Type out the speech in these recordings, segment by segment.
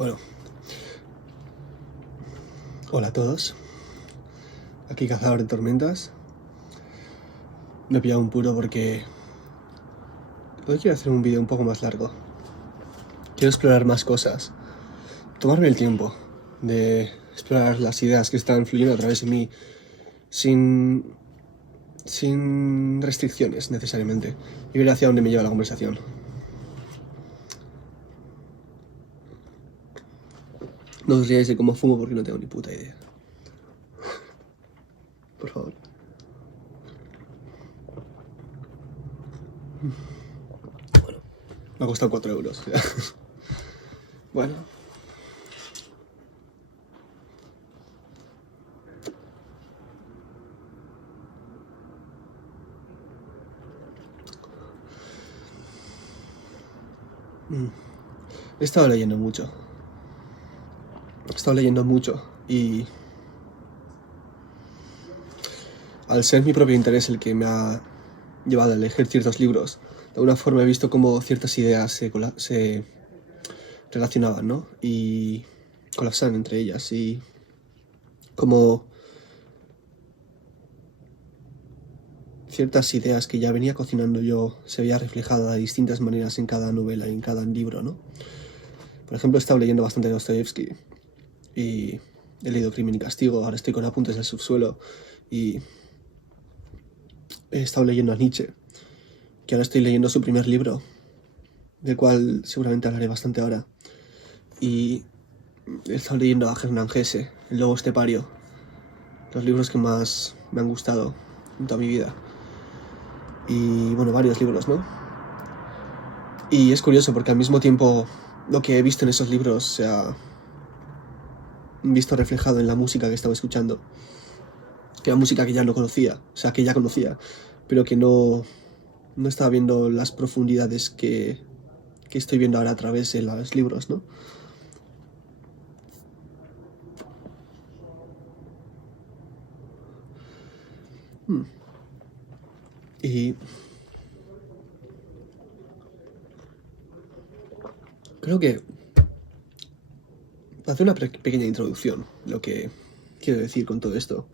Bueno, hola a todos. Aquí Cazador de Tormentas. Me he pillado un puro porque hoy quiero hacer un vídeo un poco más largo. Quiero explorar más cosas. Tomarme el tiempo de explorar las ideas que están fluyendo a través de mí sin restricciones necesariamente y ver hacia dónde me lleva la conversación. No os riáis de cómo fumo porque no tengo ni puta idea. Por favor. Bueno, me ha costado 4 euros. Bueno. He estado leyendo mucho. Y al ser mi propio interés el que me ha llevado a elegir ciertos libros, de alguna forma he visto cómo ciertas ideas se relacionaban, ¿no? Y colapsaban entre ellas, y como ciertas ideas que ya venía cocinando yo se veía reflejada de distintas maneras en cada novela y en cada libro, ¿no? Por ejemplo, he estado leyendo bastante de Dostoyevsky y he leído Crimen y Castigo, ahora estoy con Apuntes del Subsuelo, y he estado leyendo a Nietzsche, que ahora estoy leyendo su primer libro, del cual seguramente hablaré bastante ahora. Y he estado leyendo a Hernán Hesse, El Lobo Estepario, los libros que más me han gustado en toda mi vida. Y bueno, varios libros, ¿no? Y es curioso porque al mismo tiempo lo que he visto en esos libros se ha visto reflejado en la música que estaba escuchando. Que era música que ya no conocía, o sea, que ya conocía, pero que no estaba viendo las profundidades que estoy viendo ahora a través de los libros, ¿no? Y creo que para hacer una pequeña introducción, lo que quiero decir con todo esto,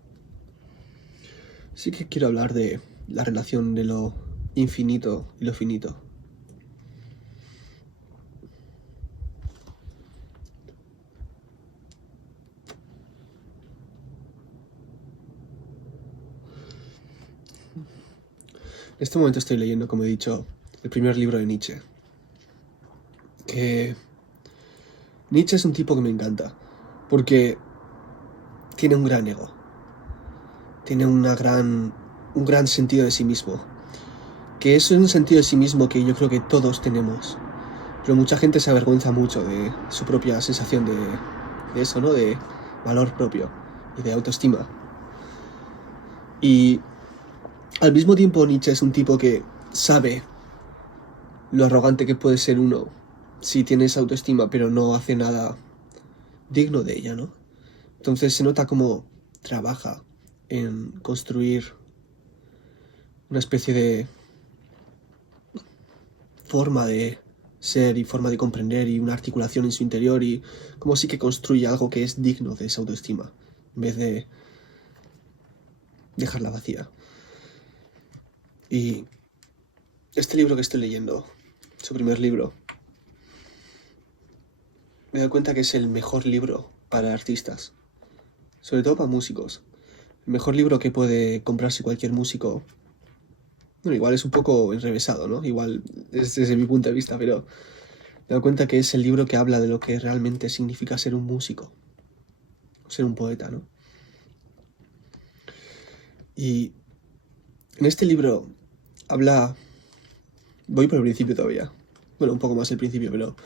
sí que quiero hablar de la relación de lo infinito y lo finito. En este momento estoy leyendo, como he dicho, el primer libro de Nietzsche. Que Nietzsche es un tipo que me encanta, porque tiene un gran ego, tiene un gran sentido de sí mismo, que es un sentido de sí mismo que yo creo que todos tenemos, pero mucha gente se avergüenza mucho de su propia sensación de eso, ¿no? De valor propio y de autoestima. Y al mismo tiempo Nietzsche es un tipo que sabe lo arrogante que puede ser uno si tienes autoestima pero no hace nada digno de ella, ¿no? Entonces se nota cómo trabaja en construir una especie de forma de ser y forma de comprender y una articulación en su interior, y cómo sí que construye algo que es digno de esa autoestima en vez de dejarla vacía. Y este libro que estoy leyendo, su primer libro, me doy cuenta que es el mejor libro para artistas, sobre todo para músicos. El mejor libro que puede comprarse cualquier músico. Bueno, igual es un poco enrevesado, ¿no? Igual es desde mi punto de vista, pero me doy cuenta que es el libro que habla de lo que realmente significa ser un músico, ser un poeta, ¿no? Y en este libro habla... Voy por el principio todavía. Bueno, un poco más el principio, pero...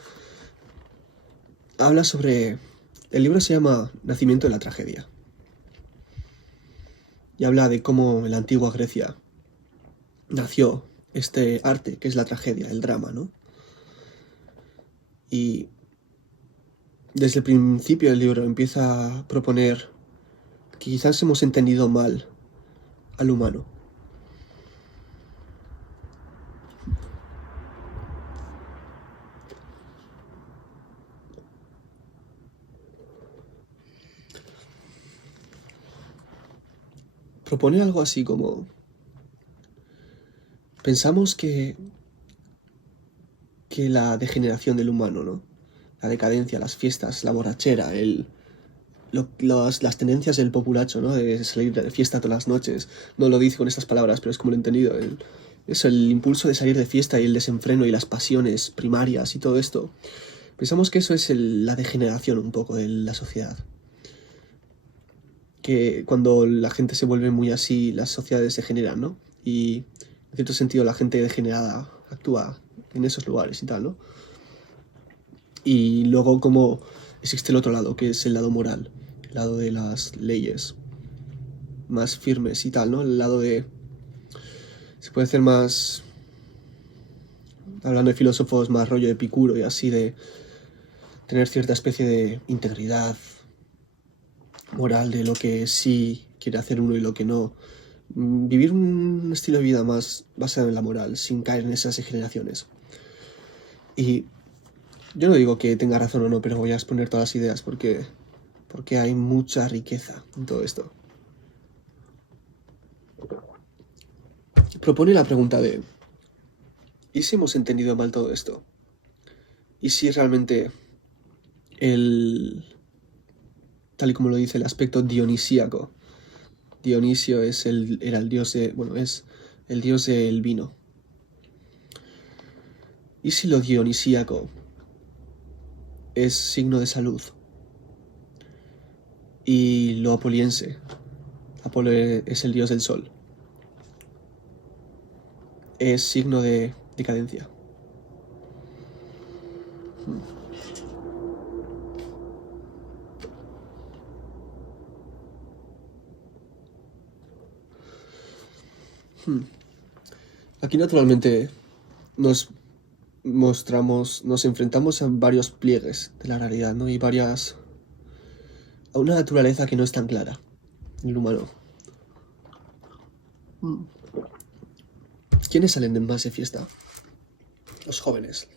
Habla sobre... El libro se llama Nacimiento de la Tragedia. Y habla de cómo en la antigua Grecia nació este arte, que es la tragedia, el drama, ¿no? Y desde el principio del libro empieza a proponer que quizás hemos entendido mal al humano. propone algo así como... Pensamos que la degeneración del humano, ¿no? La decadencia, las fiestas, la borrachera, las tendencias del populacho, ¿no? De salir de fiesta todas las noches. No lo dice con estas palabras, pero es como lo he entendido. El impulso de salir de fiesta y el desenfreno y las pasiones primarias y todo esto. Pensamos que eso es la degeneración un poco de la sociedad. Que cuando la gente se vuelve muy así, las sociedades degeneran, ¿no? Y en cierto sentido la gente degenerada actúa en esos lugares y tal, ¿no? Y luego como existe el otro lado, que es el lado moral, el lado de las leyes más firmes y tal, ¿no? El lado de... Se puede hacer más... Hablando de filósofos, más rollo epicuro y así, de tener cierta especie de integridad moral de lo que sí quiere hacer uno y lo que no. Vivir un estilo de vida más basado en la moral, sin caer en esas degeneraciones. Y yo no digo que tenga razón o no, pero voy a exponer todas las ideas porque hay mucha riqueza en todo esto. Propone la pregunta de... ¿y si hemos entendido mal todo esto? ¿Y si realmente tal y como lo dice el aspecto dionisíaco? Dionisio era el dios de... Bueno, es el dios del vino. ¿Y si lo dionisíaco es signo de salud? Y lo apoliense, Apolo es el dios del sol, es signo de decadencia. Aquí naturalmente nos enfrentamos a varios pliegues de la realidad, ¿no? Y a una naturaleza que no es tan clara en el humano. ¿Quiénes salen más de fiesta? Los jóvenes.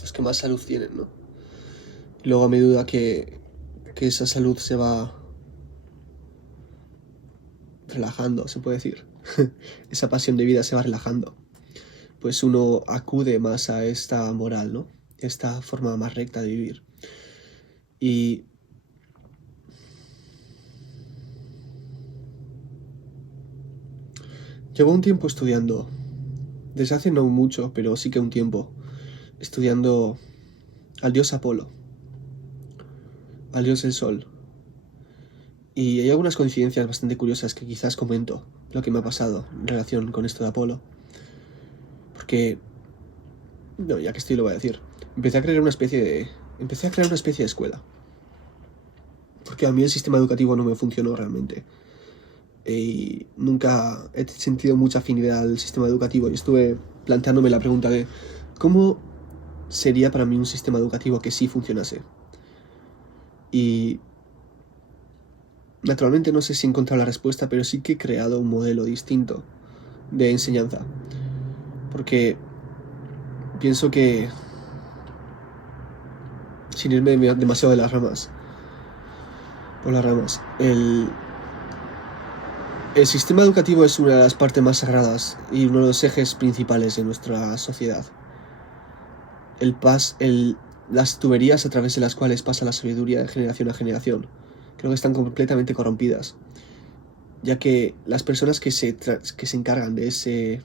Los que más salud tienen, ¿no? Y luego a medida que esa salud se va relajando, se puede decir, esa pasión de vida se va relajando, pues uno acude más a esta moral, ¿no? Esta forma más recta de vivir. Y llevo un tiempo estudiando, desde hace no mucho, pero sí que un tiempo, estudiando al dios Apolo, al dios del sol. Y hay algunas coincidencias bastante curiosas que quizás comento lo que me ha pasado en relación con esto de Apolo. Porque, no, ya que estoy lo voy a decir. Empecé a crear una especie de escuela. Porque a mí el sistema educativo no me funcionó realmente. Y nunca he sentido mucha afinidad al sistema educativo. Y estuve planteándome la pregunta de ¿cómo sería para mí un sistema educativo que sí funcionase? Y naturalmente no sé si he encontrado la respuesta, pero sí que he creado un modelo distinto de enseñanza. Porque pienso que, sin irme demasiado de las ramas, el sistema educativo es una de las partes más sagradas y uno de los ejes principales de nuestra sociedad. Las tuberías a través de las cuales pasa la sabiduría de generación a generación creo que están completamente corrompidas, ya que las personas que se encargan de ese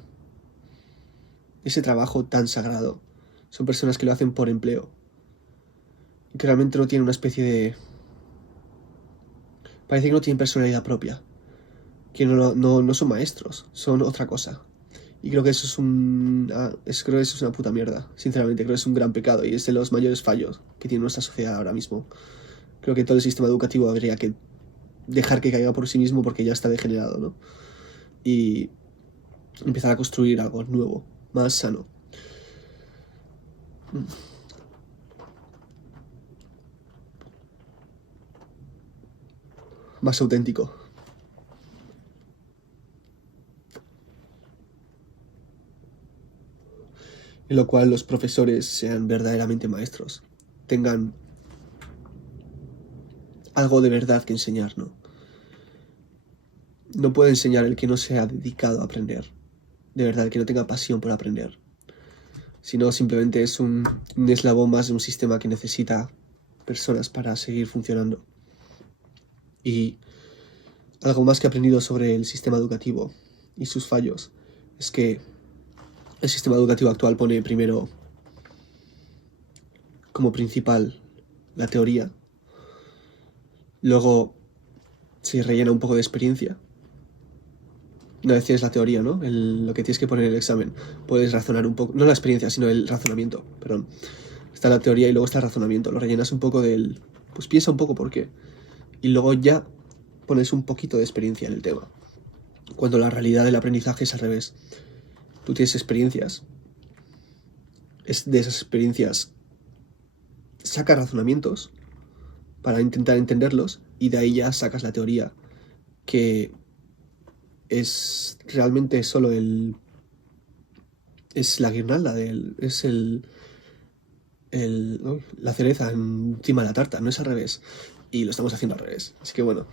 trabajo tan sagrado son personas que lo hacen por empleo y que realmente no tienen una especie de... Parece que no tienen personalidad propia, que no son maestros, son otra cosa. Y creo que eso es creo que eso es una puta mierda, sinceramente. Creo que es un gran pecado y es de los mayores fallos que tiene nuestra sociedad ahora mismo. Creo que todo el sistema educativo habría que dejar que caiga por sí mismo porque ya está degenerado, ¿no? Y empezar a construir algo nuevo, más sano. Más auténtico. En lo cual los profesores sean verdaderamente maestros, tengan algo de verdad que enseñar, ¿no? no puede enseñar el que no se ha dedicado a aprender. De verdad, el que no tenga pasión por aprender. Sino simplemente es un eslabón más de un sistema que necesita personas para seguir funcionando. Y algo más que he aprendido sobre el sistema educativo y sus fallos es que el sistema educativo actual pone primero como principal la teoría, luego se rellena un poco de experiencia. Una vez tienes la teoría, ¿no? Lo que tienes que poner en el examen, puedes razonar un poco, no la experiencia, sino el razonamiento, perdón. Está la teoría y luego está el razonamiento, lo rellenas un poco pues piensa un poco por qué. Y luego ya pones un poquito de experiencia en el tema. Cuando la realidad del aprendizaje es al revés. Tú tienes experiencias, es de esas experiencias sacas razonamientos para intentar entenderlos y de ahí ya sacas la teoría, que es realmente solo es la guirnalda, es la cereza encima de la tarta, no es al revés. Y lo estamos haciendo al revés. Así que bueno.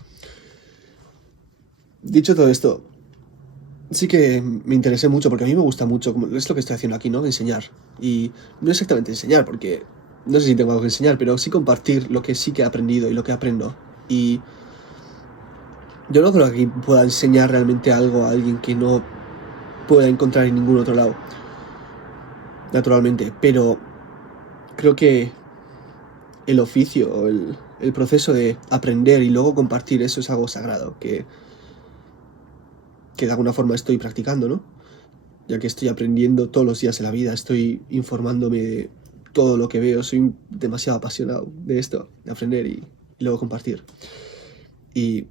Dicho todo esto, sí que me interesé mucho, porque a mí me gusta mucho, como es lo que estoy haciendo aquí, ¿no? Enseñar. Y no exactamente enseñar, porque no sé si tengo algo que enseñar, pero sí compartir lo que sí que he aprendido y lo que aprendo. Y yo no creo que pueda enseñar realmente algo a alguien que no pueda encontrar en ningún otro lado, naturalmente, pero creo que el oficio o el proceso de aprender y luego compartir eso es algo sagrado, que de alguna forma estoy practicando, ¿no? Ya que estoy aprendiendo todos los días de la vida, estoy informándome de todo lo que veo, soy demasiado apasionado de esto, de aprender y luego compartir. Y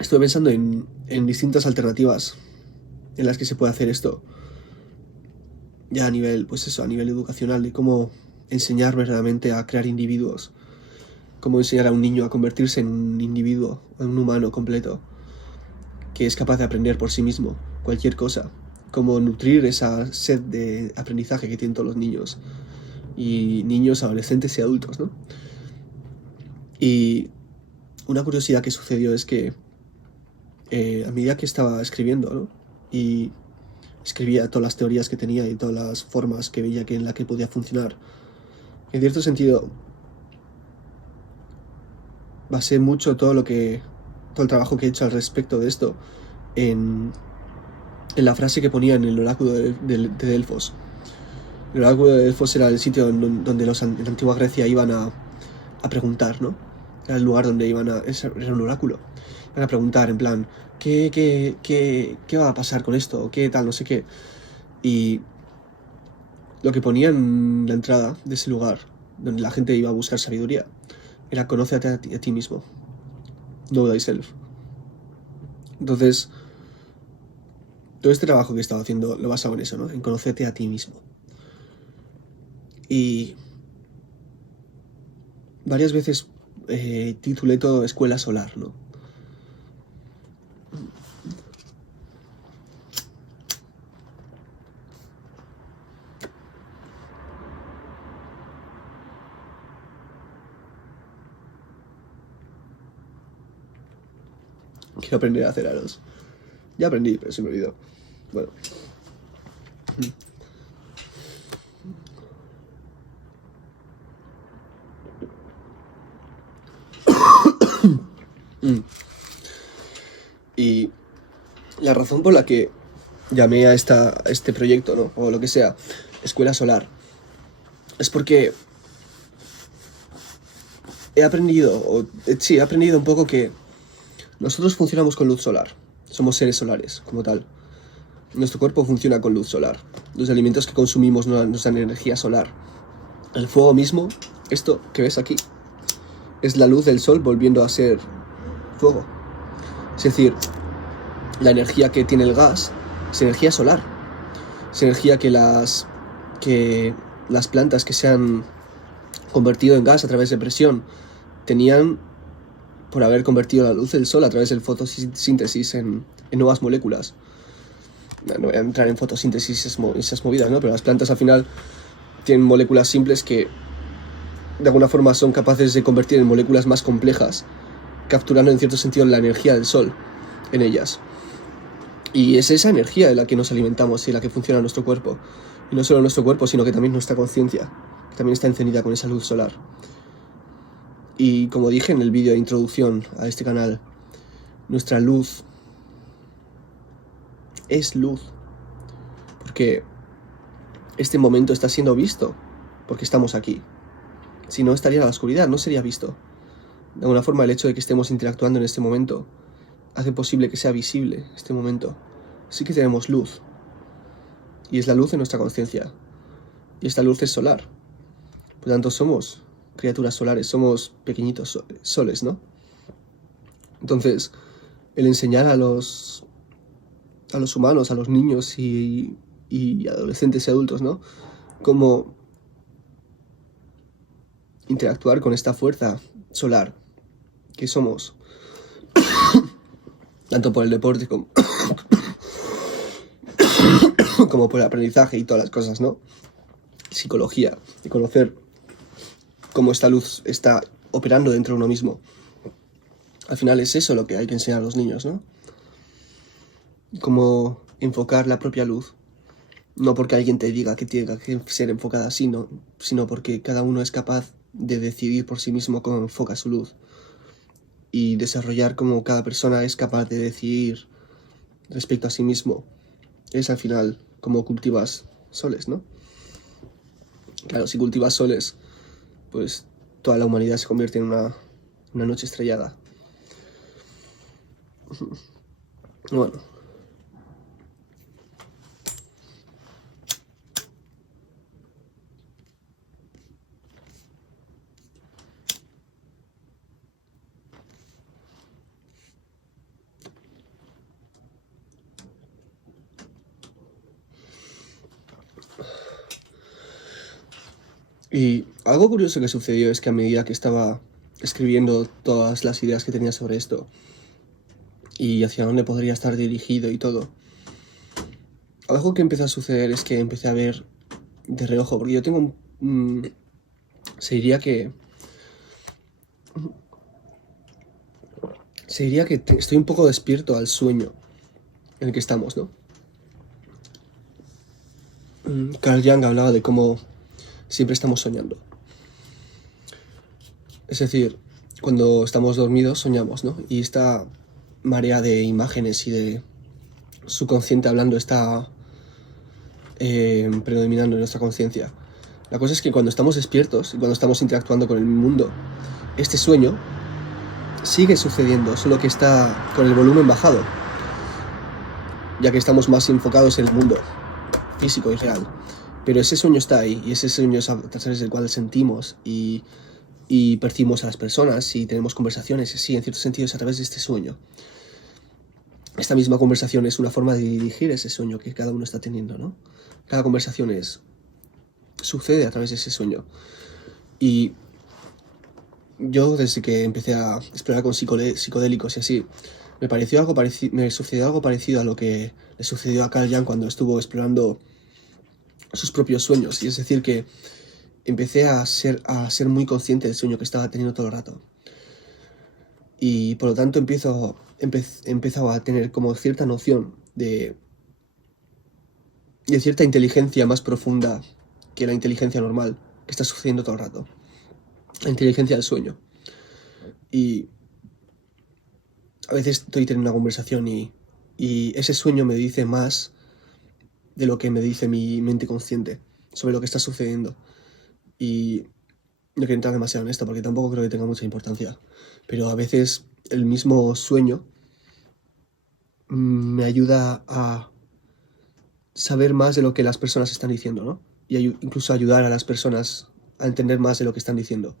estuve pensando en distintas alternativas en las que se puede hacer esto, ya a nivel, pues eso, a nivel educacional, de cómo enseñar verdaderamente a crear individuos, cómo enseñar a un niño a convertirse en un individuo, en un humano completo, que es capaz de aprender por sí mismo cualquier cosa, cómo nutrir esa sed de aprendizaje que tienen todos los niños, y niños, adolescentes y adultos, ¿no? Y una curiosidad que sucedió es que a medida que estaba escribiendo, ¿no? Y escribía todas las teorías que tenía y todas las formas que veía que en la que podía funcionar, en cierto sentido basé mucho todo el trabajo que he hecho al respecto de esto en la frase que ponía en el oráculo de Delfos. El oráculo de Delfos era el sitio donde los en la antigua Grecia iban a preguntar, ¿no? Era el lugar donde era un oráculo. Iban a preguntar, en plan, ¿qué va a pasar con esto? ¿Qué tal? No sé qué. Y lo que ponía en la entrada de ese lugar, donde la gente iba a buscar sabiduría, era conócete a ti mismo. Know thyself. Entonces, todo este trabajo que he estado haciendo lo basaba en eso, ¿no? En conocerte a ti mismo. Y varias veces titulé todo Escuela Solar, ¿no? Quiero aprender a hacer aros. Ya aprendí, pero se me olvidó. Bueno. Y la razón por la que llamé a este proyecto, ¿no? O lo que sea, Escuela Solar, es porque he aprendido un poco que nosotros funcionamos con luz solar. Somos seres solares, como tal. Nuestro cuerpo funciona con luz solar. Los alimentos que consumimos nos dan energía solar. El fuego mismo, esto que ves aquí, es la luz del sol volviendo a ser fuego. Es decir, la energía que tiene el gas es energía solar. Es energía que las plantas que se han convertido en gas a través de presión tenían por haber convertido la luz del sol a través del fotosíntesis en nuevas moléculas. No voy a entrar en fotosíntesis esas movidas, ¿no? Pero las plantas al final tienen moléculas simples que de alguna forma son capaces de convertir en moléculas más complejas, capturando en cierto sentido la energía del sol. en ellas. Y es esa energía de la que nos alimentamos y la que funciona nuestro cuerpo. Y no solo nuestro cuerpo, sino que también nuestra conciencia, que también está encendida con esa luz solar. Y como dije en el vídeo de introducción a este canal, nuestra luz es luz. Porque este momento está siendo visto, porque estamos aquí. Si no, estaría en la oscuridad, no sería visto. De alguna forma, el hecho de que estemos interactuando en este momento hace posible que sea visible este momento. Sí que tenemos luz. Y es la luz de nuestra conciencia. Y esta luz es solar. Por lo tanto, somos criaturas solares, somos pequeñitos soles, ¿no? Entonces, el enseñar a los humanos, a los niños y adolescentes y adultos, ¿no? Cómo interactuar con esta fuerza solar que somos, tanto por el deporte como, como por el aprendizaje y todas las cosas, ¿no? Psicología, y conocer cómo esta luz está operando dentro de uno mismo. Al final es eso lo que hay que enseñar a los niños, ¿no? Cómo enfocar la propia luz. No porque alguien te diga que tiene que ser enfocada así, no, sino porque cada uno es capaz de decidir por sí mismo cómo enfoca su luz. Y desarrollar cómo cada persona es capaz de decidir respecto a sí mismo. Es al final como cultivas soles, ¿no? Claro, si cultivas soles, pues toda la humanidad se convierte en una noche estrellada. Bueno. Y algo curioso que sucedió es que a medida que estaba escribiendo todas las ideas que tenía sobre esto y hacia dónde podría estar dirigido y todo, algo que empezó a suceder es que empecé a ver de reojo, porque yo tengo se diría que estoy un poco despierto al sueño en el que estamos, ¿no? Carl Jung hablaba de cómo siempre estamos soñando. Es decir, cuando estamos dormidos soñamos, ¿no? Y esta marea de imágenes y de subconsciente hablando está predominando en nuestra conciencia. La cosa es que cuando estamos despiertos y cuando estamos interactuando con el mundo, este sueño sigue sucediendo, solo que está con el volumen bajado, ya que estamos más enfocados en el mundo físico y real. Pero ese sueño está ahí, y ese sueño es a través del cual sentimos y percibimos a las personas y tenemos conversaciones, y sí, en cierto sentido es a través de este sueño. Esta misma conversación es una forma de dirigir ese sueño que cada uno está teniendo, ¿no? Cada conversación sucede a través de ese sueño. Y yo, desde que empecé a explorar con psicodélicos y así, me sucedió algo parecido a lo que le sucedió a Carl Jung cuando estuvo explorando sus propios sueños. Y es decir, que empecé a ser muy consciente del sueño que estaba teniendo todo el rato. Y por lo tanto empezaba a tener como cierta noción de cierta inteligencia más profunda que la inteligencia normal que está sucediendo todo el rato. La inteligencia del sueño. Y a veces estoy teniendo una conversación y ese sueño me dice más de lo que me dice mi mente consciente sobre lo que está sucediendo. Y no quiero entrar demasiado en esto porque tampoco creo que tenga mucha importancia. Pero a veces el mismo sueño me ayuda a saber más de lo que las personas están diciendo, ¿no? Y incluso ayudar a las personas a entender más de lo que están diciendo.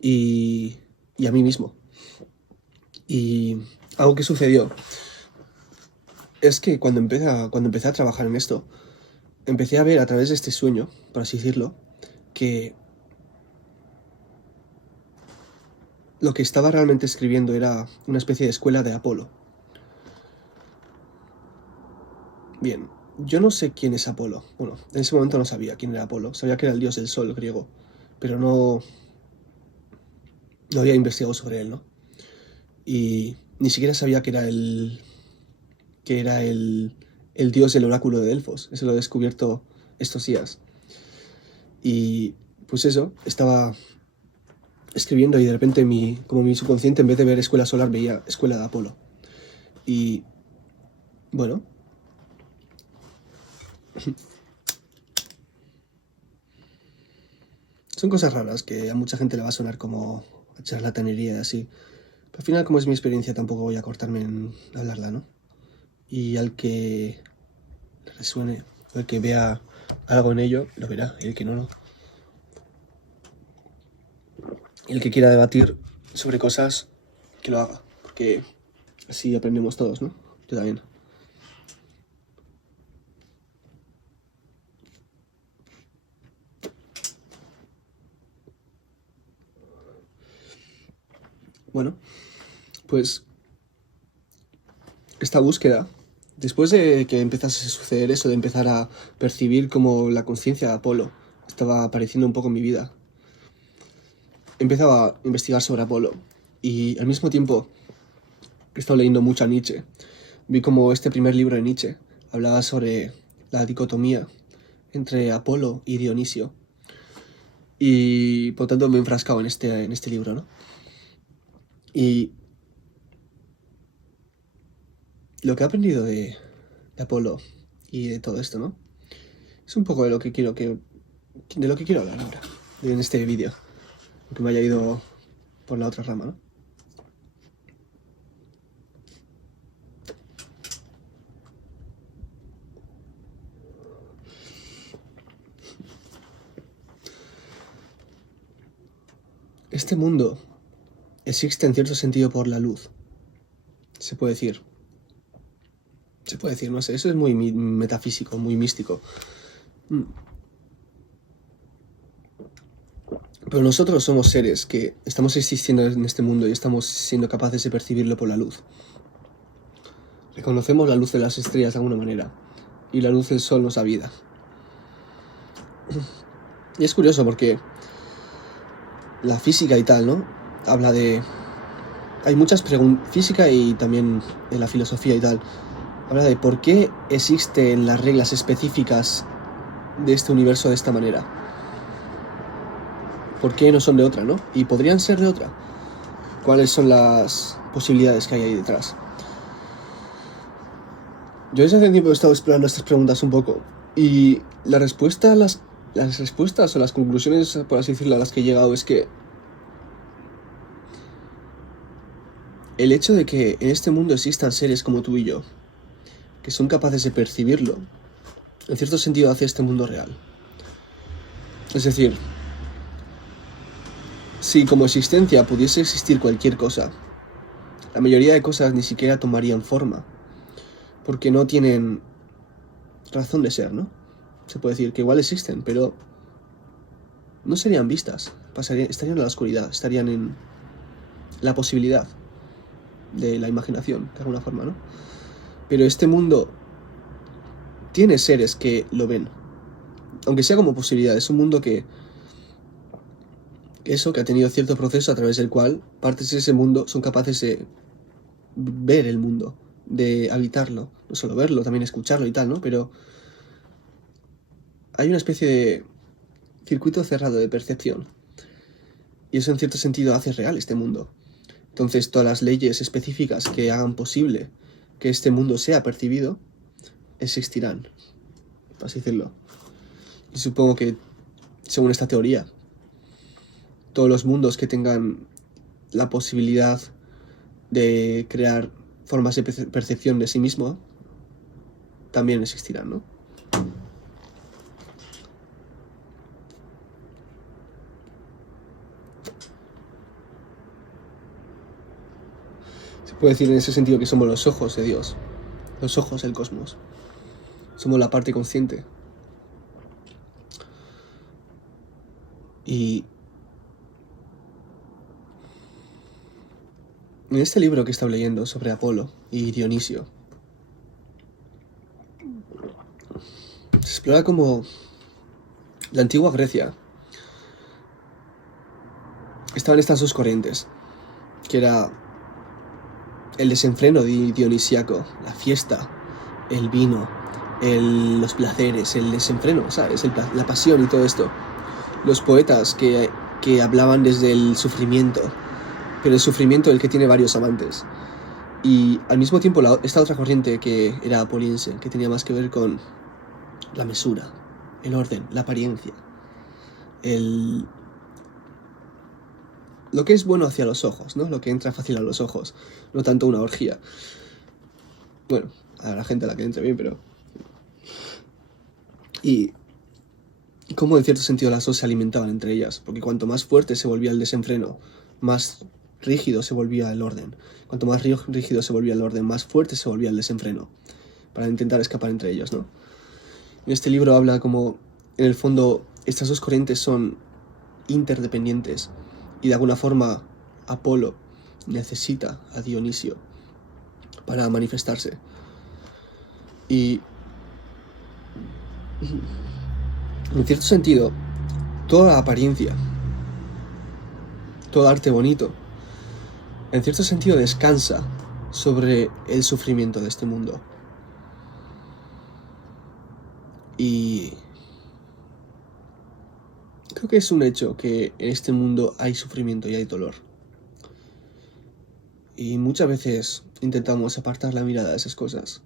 Y a mí mismo. Y algo que sucedió es que cuando empecé a trabajar en esto, empecé a ver a través de este sueño, por así decirlo, que lo que estaba realmente escribiendo era una especie de escuela de Apolo. Bien, yo no sé quién es Apolo. Bueno, en ese momento no sabía quién era Apolo. Sabía que era el dios del sol griego, pero no había investigado sobre él, ¿no? Y ni siquiera sabía que era el dios del oráculo de Delfos. Eso lo he descubierto estos días. Y pues eso, estaba escribiendo y de repente como mi subconsciente, en vez de ver escuela solar, veía escuela de Apolo. Y bueno, son cosas raras que a mucha gente le va a sonar como a charlatanería y así. Pero al final, como es mi experiencia, tampoco voy a cortarme en hablarla, ¿no? Y al que le resuene, al que vea algo en ello, lo verá, y el que no, no. Y el que quiera debatir sobre cosas, que lo haga, porque así aprendemos todos, ¿no? Yo también. Bueno, pues esta búsqueda, después de que empezase a suceder eso, de empezar a percibir como la conciencia de Apolo estaba apareciendo un poco en mi vida, empezaba a investigar sobre Apolo y al mismo tiempo he estado leyendo mucho a Nietzsche. Vi como este primer libro de Nietzsche hablaba sobre la dicotomía entre Apolo y Dionisio y por tanto me he enfrascado en este libro, ¿no? Y lo que he aprendido de Apolo y de todo esto, ¿no? Es un poco de lo que quiero hablar ahora, en este vídeo, aunque me haya ido por la otra rama, ¿no? Este mundo existe en cierto sentido por la luz, se puede decir. No sé, eso es muy metafísico, muy místico. Pero nosotros somos seres que estamos existiendo en este mundo y estamos siendo capaces de percibirlo por la luz. Reconocemos la luz de las estrellas de alguna manera y la luz del sol nos da vida. Y es curioso porque la física y tal, ¿no? Habla de... Hay muchas preguntas, física y también en la filosofía y tal, habla de por qué existen las reglas específicas de este universo de esta manera. ¿Por qué no son de otra, no? Y podrían ser de otra. ¿Cuáles son las posibilidades que hay ahí detrás? Yo desde hace tiempo he estado explorando estas preguntas un poco y las respuestas o las conclusiones, por así decirlo, a las que he llegado es que el hecho de que en este mundo existan seres como tú y yo, que son capaces de percibirlo, en cierto sentido hace este mundo real. Es decir, si como existencia pudiese existir cualquier cosa, la mayoría de cosas ni siquiera tomarían forma, porque no tienen razón de ser, ¿no? Se puede decir que igual existen, pero no serían vistas, estarían en la oscuridad, estarían en la posibilidad de la imaginación, de alguna forma, ¿no? Pero este mundo tiene seres que lo ven, aunque sea como posibilidad. Es un mundo que ha tenido cierto proceso a través del cual partes de ese mundo son capaces de ver el mundo, de habitarlo, no solo verlo, también escucharlo y tal, ¿no? Pero hay una especie de circuito cerrado de percepción y eso en cierto sentido hace real este mundo. Entonces todas las leyes específicas que hagan posible que este mundo sea percibido existirán, por así decirlo. Y supongo que, según esta teoría, todos los mundos que tengan la posibilidad de crear formas de percepción de sí mismo también existirán, ¿no? Se puede decir en ese sentido que somos los ojos de Dios, los ojos del cosmos. Somos la parte consciente. Y en este libro que he estado leyendo sobre Apolo y Dionisio, se explora cómo la antigua Grecia estaban estas dos corrientes, que era el desenfreno dionisíaco, la fiesta, el vino, los placeres, el desenfreno, ¿sabes? La pasión y todo esto. Los poetas que hablaban desde el sufrimiento, pero el sufrimiento del que tiene varios amantes. Y al mismo tiempo esta otra corriente que era apoliense, que tenía más que ver con la mesura, el orden, la apariencia, lo que es bueno hacia los ojos, ¿no? Lo que entra fácil a los ojos, no tanto una orgía. Bueno, a la gente a la que entre bien, pero... Y cómo en cierto sentido las dos se alimentaban entre ellas, porque cuanto más fuerte se volvía el desenfreno, más rígido se volvía el orden. Cuanto más rígido se volvía el orden, más fuerte se volvía el desenfreno, para intentar escapar entre ellos, ¿no? En este libro habla como, en el fondo, estas dos corrientes son interdependientes, y de alguna forma Apolo necesita a Dionisio para manifestarse. Y en cierto sentido, toda la apariencia, todo arte bonito, en cierto sentido descansa sobre el sufrimiento de este mundo. Y creo que es un hecho que en este mundo hay sufrimiento y hay dolor. Y muchas veces intentamos apartar la mirada de esas cosas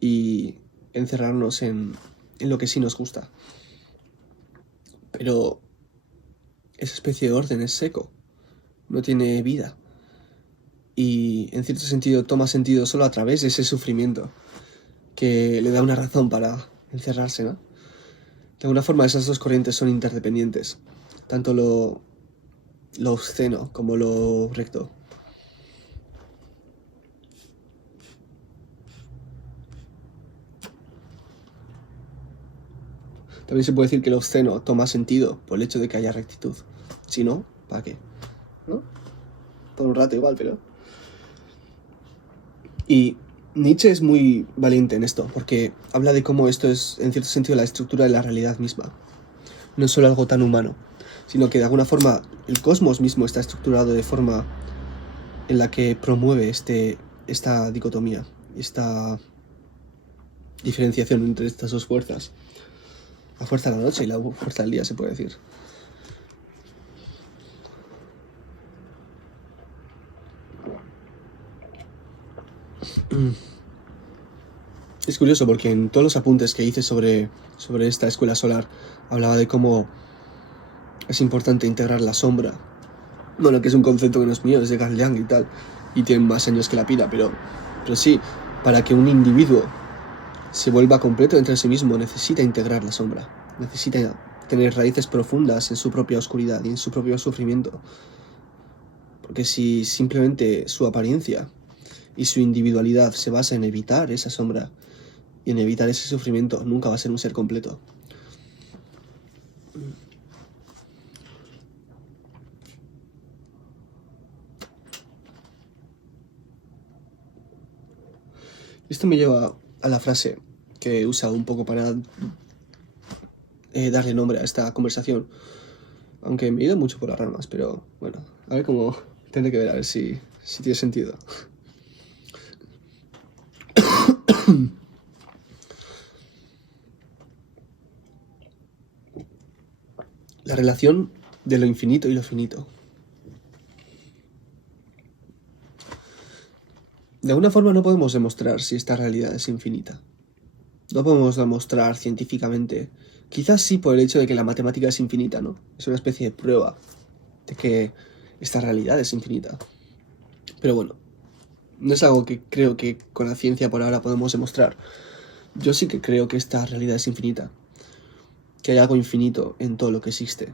y encerrarnos en lo que sí nos gusta. Pero esa especie de orden es seco, no tiene vida. Y en cierto sentido toma sentido solo a través de ese sufrimiento que le da una razón para encerrarse, ¿no? De alguna forma esas dos corrientes son interdependientes, tanto lo obsceno como lo recto. También se puede decir que lo obsceno toma sentido por el hecho de que haya rectitud. Si no, ¿para qué? ¿No? Por un rato igual, pero... Y Nietzsche es muy valiente en esto, porque habla de cómo esto es, en cierto sentido, la estructura de la realidad misma. No es solo algo tan humano, sino que de alguna forma el cosmos mismo está estructurado de forma en la que promueve esta dicotomía, esta diferenciación entre estas dos fuerzas. La fuerza de la noche y la fuerza del día, se puede decir. Es curioso porque en todos los apuntes que hice sobre esta escuela solar hablaba de cómo es importante integrar la sombra. Bueno, que es un concepto que no es mío, es de Carl Jung y tal, y tiene más años que la pila, pero sí, para que un individuo se vuelva completo entre sí mismo necesita integrar la sombra, necesita tener raíces profundas en su propia oscuridad y en su propio sufrimiento. Porque si simplemente su apariencia y su individualidad se basa en evitar esa sombra y en evitar ese sufrimiento, nunca va a ser un ser completo. Esto me lleva a la frase que he usado un poco para darle nombre a esta conversación. Aunque me he ido mucho por las ramas, pero bueno, a ver cómo tendré que ver, a ver si tiene sentido. La relación de lo infinito y lo finito. De alguna forma no podemos demostrar si esta realidad es infinita. No podemos demostrar científicamente. Quizás sí por el hecho de que la matemática es infinita, ¿no? Es una especie de prueba de que esta realidad es infinita. Pero bueno, no es algo que creo que con la ciencia por ahora podemos demostrar. Yo sí que creo que esta realidad es infinita. Que hay algo infinito en todo lo que existe.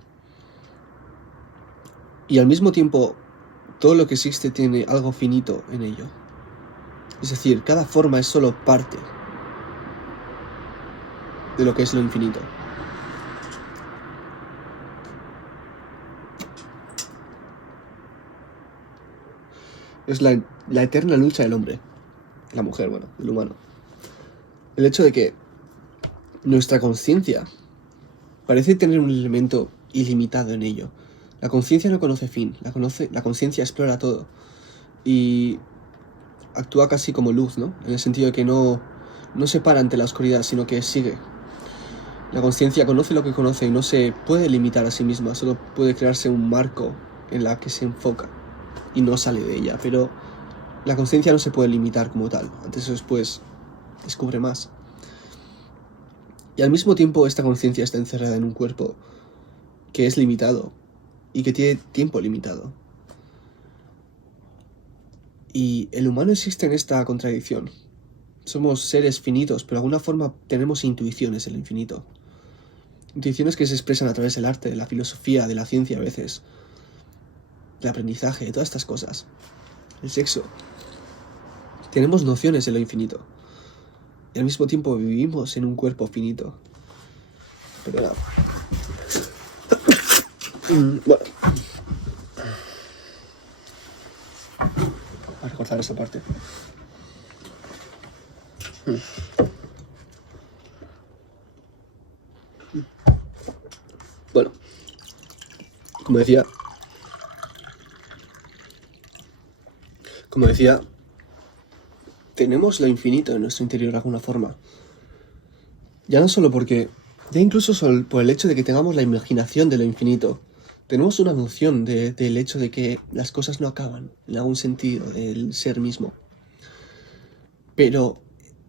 Y al mismo tiempo, todo lo que existe tiene algo finito en ello. Es decir, cada forma es solo parte de lo que es lo infinito. Es la eterna lucha del hombre, la mujer, bueno, el humano. El hecho de que nuestra conciencia parece tener un elemento ilimitado en ello. La conciencia no conoce fin, la conciencia explora todo. Y actúa casi como luz, ¿no? En el sentido de que no se para ante la oscuridad, sino que sigue. La consciencia conoce lo que conoce y no se puede limitar a sí misma, solo puede crearse un marco en la que se enfoca y no sale de ella, pero la consciencia no se puede limitar como tal, antes o después descubre más. Y al mismo tiempo esta conciencia está encerrada en un cuerpo que es limitado y que tiene tiempo limitado. Y el humano existe en esta contradicción. Somos seres finitos, pero de alguna forma tenemos intuiciones del infinito. Intuiciones que se expresan a través del arte, de la filosofía, de la ciencia a veces, del aprendizaje, de todas estas cosas. El sexo. Tenemos nociones de lo infinito. Y al mismo tiempo vivimos en un cuerpo finito. Pero bueno. Voy a recortar esa parte. Bueno, como decía, tenemos lo infinito en nuestro interior de alguna forma. Ya no solo porque, ya incluso por el hecho de que tengamos la imaginación de lo infinito, tenemos una noción del hecho de que las cosas no acaban, en algún sentido, del ser mismo. Pero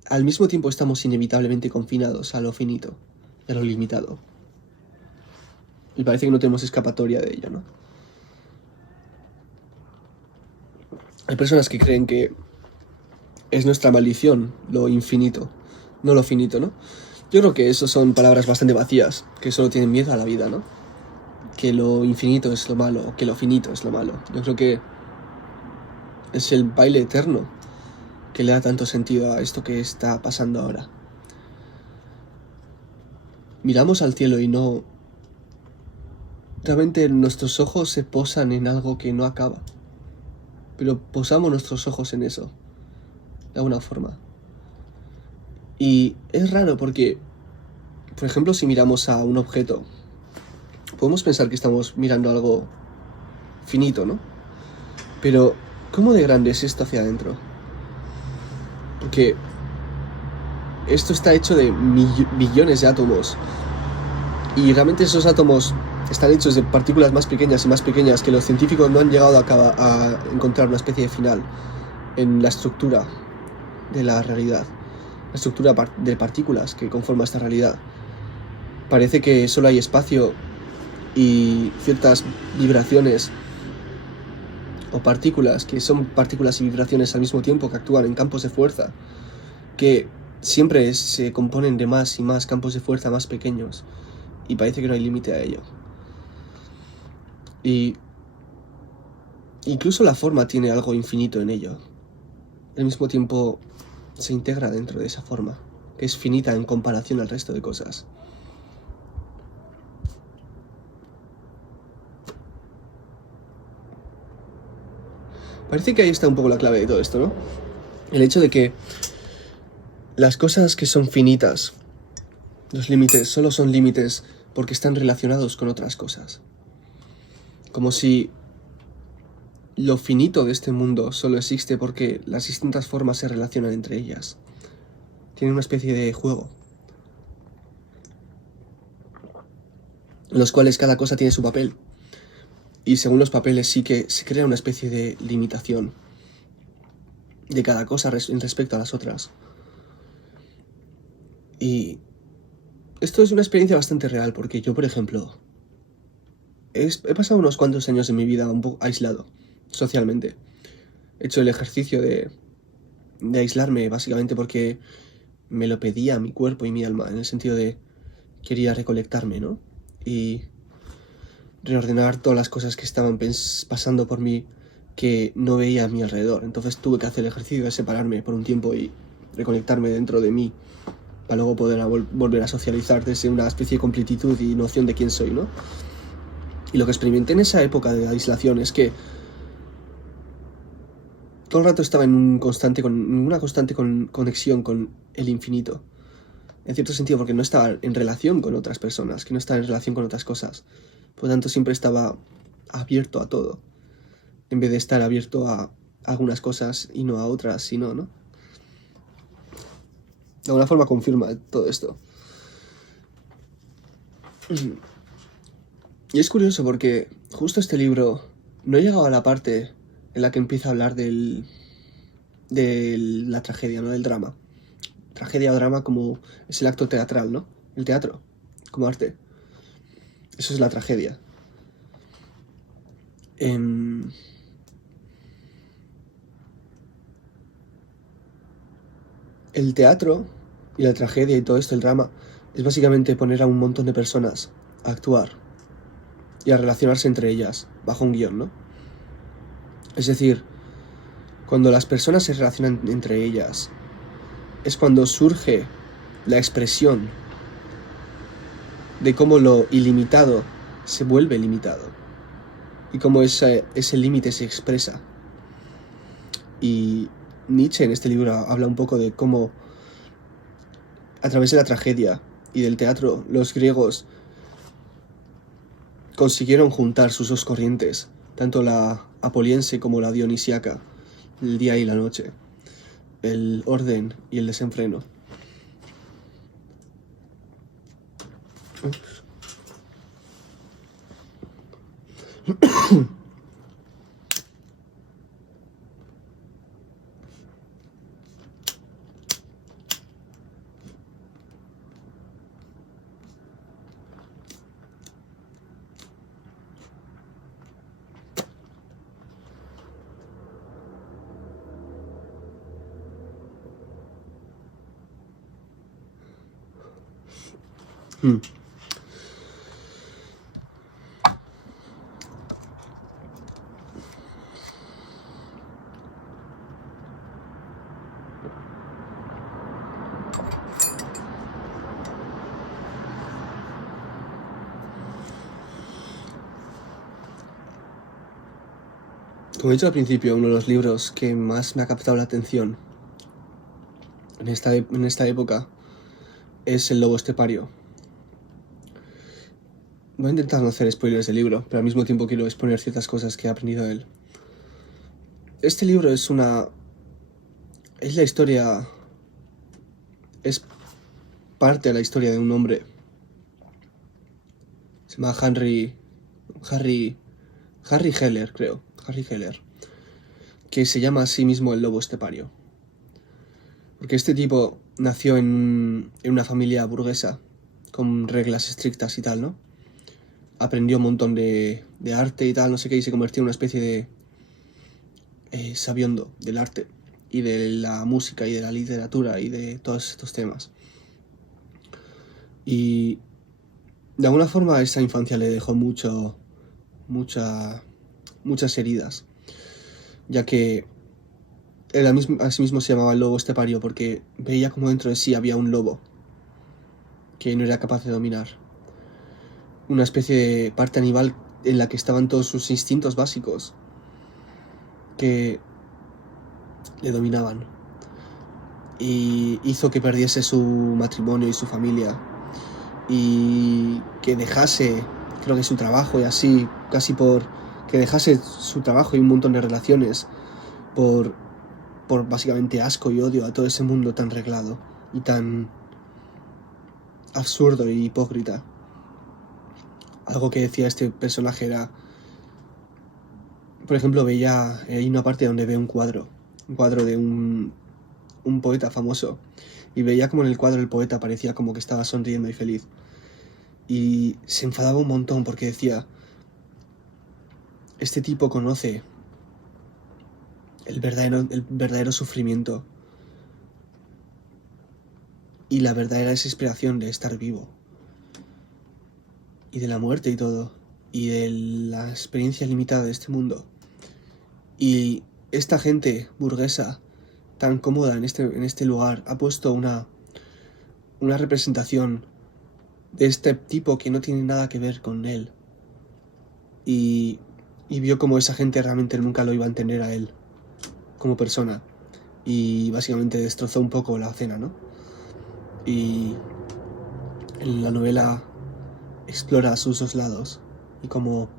al mismo tiempo estamos inevitablemente confinados a lo finito, a lo limitado. Y parece que no tenemos escapatoria de ello, ¿no? Hay personas que creen que es nuestra maldición lo infinito, no lo finito, ¿no? Yo creo que eso son palabras bastante vacías, que solo tienen miedo a la vida, ¿no? Que lo infinito es lo malo, que lo finito es lo malo. Yo creo que es el baile eterno que le da tanto sentido a esto que está pasando ahora. Miramos al cielo y no... Realmente nuestros ojos se posan en algo que no acaba. Pero posamos nuestros ojos en eso, de alguna forma. Y es raro porque, por ejemplo, si miramos a un objeto, podemos pensar que estamos mirando algo finito, ¿no? Pero, ¿cómo de grande es esto hacia adentro? Porque esto está hecho de billones de átomos. Y realmente esos átomos están hechos de partículas más pequeñas que los científicos no han llegado a encontrar una especie de final en la estructura de la realidad, la estructura de partículas que conforma esta realidad. Parece que solo hay espacio y ciertas vibraciones o partículas que son partículas y vibraciones al mismo tiempo que actúan en campos de fuerza, que siempre se componen de más y más campos de fuerza más pequeños, y parece que no hay límite a ello. Y incluso la forma tiene algo infinito en ello. Al mismo tiempo se integra dentro de esa forma, que es finita en comparación al resto de cosas. Parece que ahí está un poco la clave de todo esto, ¿no? El hecho de que las cosas que son finitas, los límites, solo son límites porque están relacionados con otras cosas. Como si lo finito de este mundo solo existe porque las distintas formas se relacionan entre ellas. Tiene una especie de juego, en los cuales cada cosa tiene su papel. Y según los papeles sí que se crea una especie de limitación de cada cosa en respecto a las otras. Y esto es una experiencia bastante real porque yo, por ejemplo, he pasado unos cuantos años de mi vida un poco aislado socialmente. He hecho el ejercicio de aislarme básicamente porque me lo pedía mi cuerpo y mi alma, en el sentido de quería recolectarme, ¿no? Y reordenar todas las cosas que estaban pasando por mí que no veía a mi alrededor. Entonces tuve que hacer el ejercicio de separarme por un tiempo y reconectarme dentro de mí para luego poder volver a socializar desde una especie de completitud y noción de quién soy, ¿no? Y lo que experimenté en esa época de aislación es que todo el rato estaba en una constante conexión con el infinito. En cierto sentido, porque no estaba en relación con otras personas, que no estaba en relación con otras cosas. Por lo tanto, siempre estaba abierto a todo, en vez de estar abierto a algunas cosas y no a otras, sino, ¿no? De alguna forma confirma todo esto. Y es curioso porque justo este libro no he llegado a la parte en la que empieza a hablar de la tragedia, ¿no? Del drama. Tragedia o drama como es el acto teatral, ¿no? El teatro, como arte. Eso es la tragedia. El teatro y la tragedia y todo esto, el drama, es básicamente poner a un montón de personas a actuar y a relacionarse entre ellas bajo un guión, ¿no? Es decir, cuando las personas se relacionan entre ellas, es cuando surge la expresión de cómo lo ilimitado se vuelve limitado y cómo ese límite se expresa. Y Nietzsche en este libro habla un poco de cómo a través de la tragedia y del teatro los griegos consiguieron juntar sus dos corrientes, tanto la apoliense como la dionisíaca, el día y la noche, el orden y el desenfreno. Como he dicho al principio, uno de los libros que más me ha captado la atención en esta época es El lobo estepario. Voy a intentar no hacer spoilers del libro, pero al mismo tiempo quiero exponer ciertas cosas que he aprendido de él. Este libro es la historia, es parte de la historia de un hombre. Se llama Harry Heller, creo. Harry Heller. Que se llama a sí mismo el lobo estepario. Porque este tipo nació en una familia burguesa, con reglas estrictas y tal, ¿no? Aprendió un montón de arte y tal, no sé qué, y se convirtió en una especie de sabiondo del arte y de la música y de la literatura y de todos estos temas. Y de alguna forma esa infancia le dejó muchas heridas, ya que él a sí mismo se llamaba el lobo estepario porque veía como dentro de sí había un lobo que no era capaz de dominar. Una especie de parte animal en la que estaban todos sus instintos básicos que le dominaban. Y hizo que perdiese su matrimonio y su familia. Y que dejase, creo que su trabajo y así, casi por que dejase su trabajo y un montón de relaciones por básicamente asco y odio a todo ese mundo tan reglado y tan absurdo y hipócrita. Algo que decía este personaje era, por ejemplo, hay una parte donde ve un cuadro de un poeta famoso, y veía como en el cuadro el poeta parecía como que estaba sonriendo y feliz, y se enfadaba un montón porque decía, este tipo conoce el verdadero sufrimiento y la verdadera desesperación de estar vivo y de la muerte y todo y de la experiencia limitada de este mundo, y esta gente burguesa tan cómoda en este lugar ha puesto una representación de este tipo que no tiene nada que ver con él, y vio como esa gente realmente nunca lo iba a entender a él como persona, y básicamente destrozó un poco la cena, ¿no? Y en la novela explora sus dos lados y cómo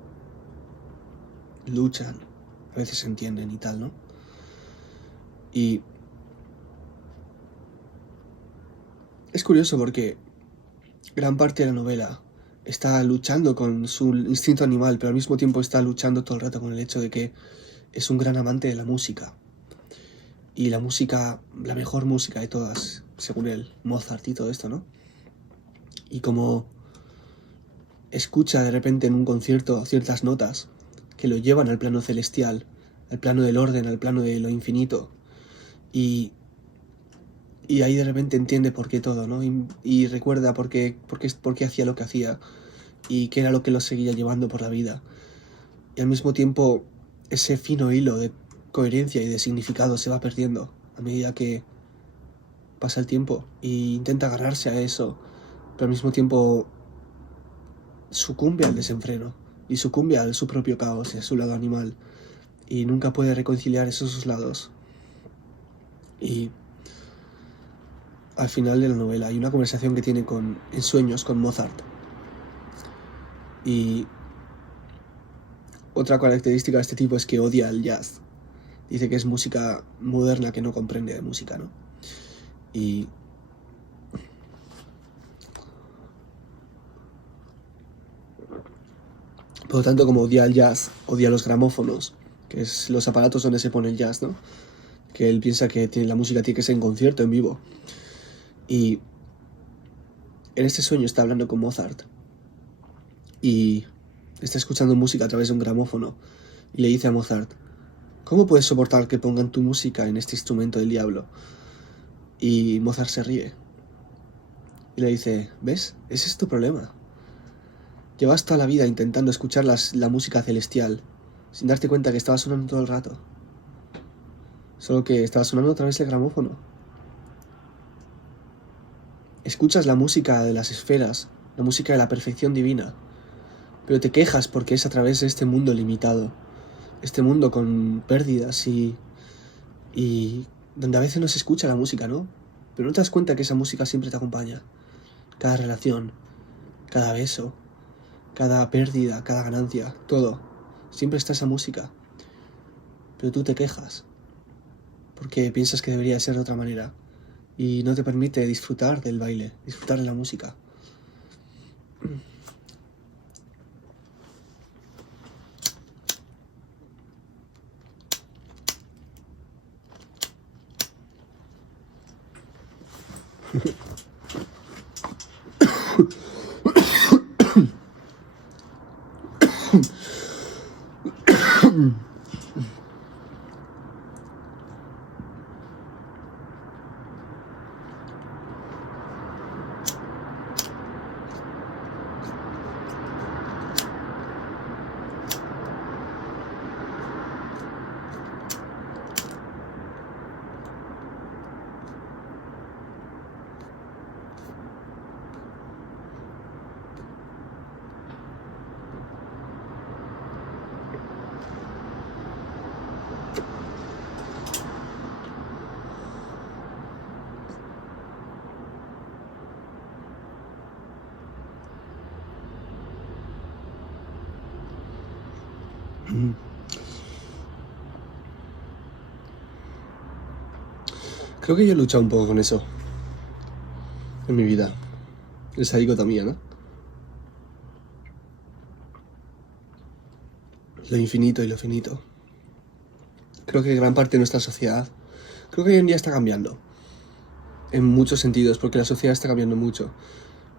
luchan, a veces se entienden y tal, ¿no? Y es curioso porque gran parte de la novela está luchando con su instinto animal, pero al mismo tiempo está luchando todo el rato con el hecho de que es un gran amante de la música. Y la música, la mejor música de todas, según él, Mozart y todo esto, ¿no? Y como escucha de repente en un concierto ciertas notas que lo llevan al plano celestial, al plano del orden, al plano de lo infinito. Y ahí de repente entiende por qué todo, ¿no? Y recuerda por qué hacía lo que hacía y qué era lo que lo seguía llevando por la vida. Y al mismo tiempo ese fino hilo de coherencia y de significado se va perdiendo a medida que pasa el tiempo y intenta agarrarse a eso, pero al mismo tiempo sucumbe al desenfreno y sucumbe a su propio caos y a su lado animal y nunca puede reconciliar esos dos lados. Y al final de la novela hay una conversación que tiene en sueños con Mozart. Y otra característica de este tipo es que odia el jazz. Dice que es música moderna que no comprende de música, ¿no? Y por lo tanto, como odia el jazz, odia los gramófonos, que es los aparatos donde se pone el jazz, ¿no? Que él piensa que la música tiene que ser en concierto, en vivo. Y en este sueño está hablando con Mozart y está escuchando música a través de un gramófono y le dice a Mozart: ¿cómo puedes soportar que pongan tu música en este instrumento del diablo? Y Mozart se ríe y le dice: ¿ves? Ese es tu problema. Llevas toda la vida intentando escuchar la música celestial sin darte cuenta que estaba sonando todo el rato. Solo que estaba sonando a través del gramófono. Escuchas la música de las esferas, la música de la perfección divina, pero te quejas porque es a través de este mundo limitado, este mundo con pérdidas y donde a veces no se escucha la música, ¿no? Pero no te das cuenta que esa música siempre te acompaña. Cada relación, cada beso, cada pérdida, cada ganancia, todo. Siempre está esa música. Pero tú te quejas porque piensas que debería ser de otra manera y no te permite disfrutar del baile, disfrutar de la música. Creo que yo he luchado un poco con eso en mi vida. Esa dicotomía, ¿no? Lo infinito y lo finito. Creo que gran parte de nuestra sociedad, creo que hoy en día está cambiando. En muchos sentidos, porque la sociedad está cambiando mucho.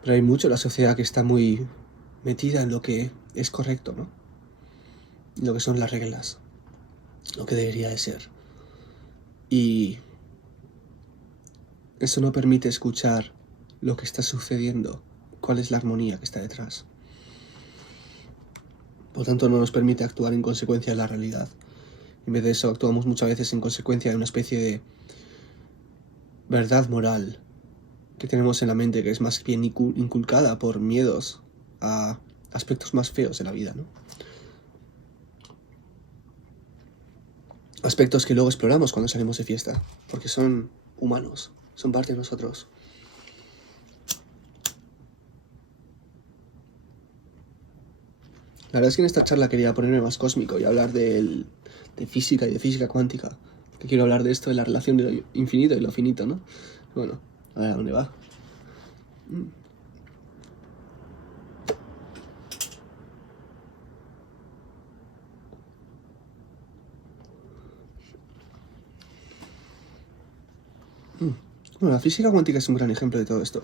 Pero hay mucho la sociedad que está muy metida en lo que es correcto, ¿no? Lo que son las reglas. Lo que debería de ser. Y eso no permite escuchar lo que está sucediendo, cuál es la armonía que está detrás. Por lo tanto, no nos permite actuar en consecuencia de la realidad. En vez de eso, actuamos muchas veces en consecuencia de una especie de verdad moral que tenemos en la mente, que es más bien inculcada por miedos a aspectos más feos de la vida, ¿no? Aspectos que luego exploramos cuando salimos de fiesta, porque son humanos, son parte de nosotros. La verdad es que en esta charla quería ponerme más cósmico y hablar de física y de física cuántica, que quiero hablar de esto, de la relación de lo infinito y lo finito, ¿no? Bueno, a ver a dónde va. Bueno, la física cuántica es un gran ejemplo de todo esto.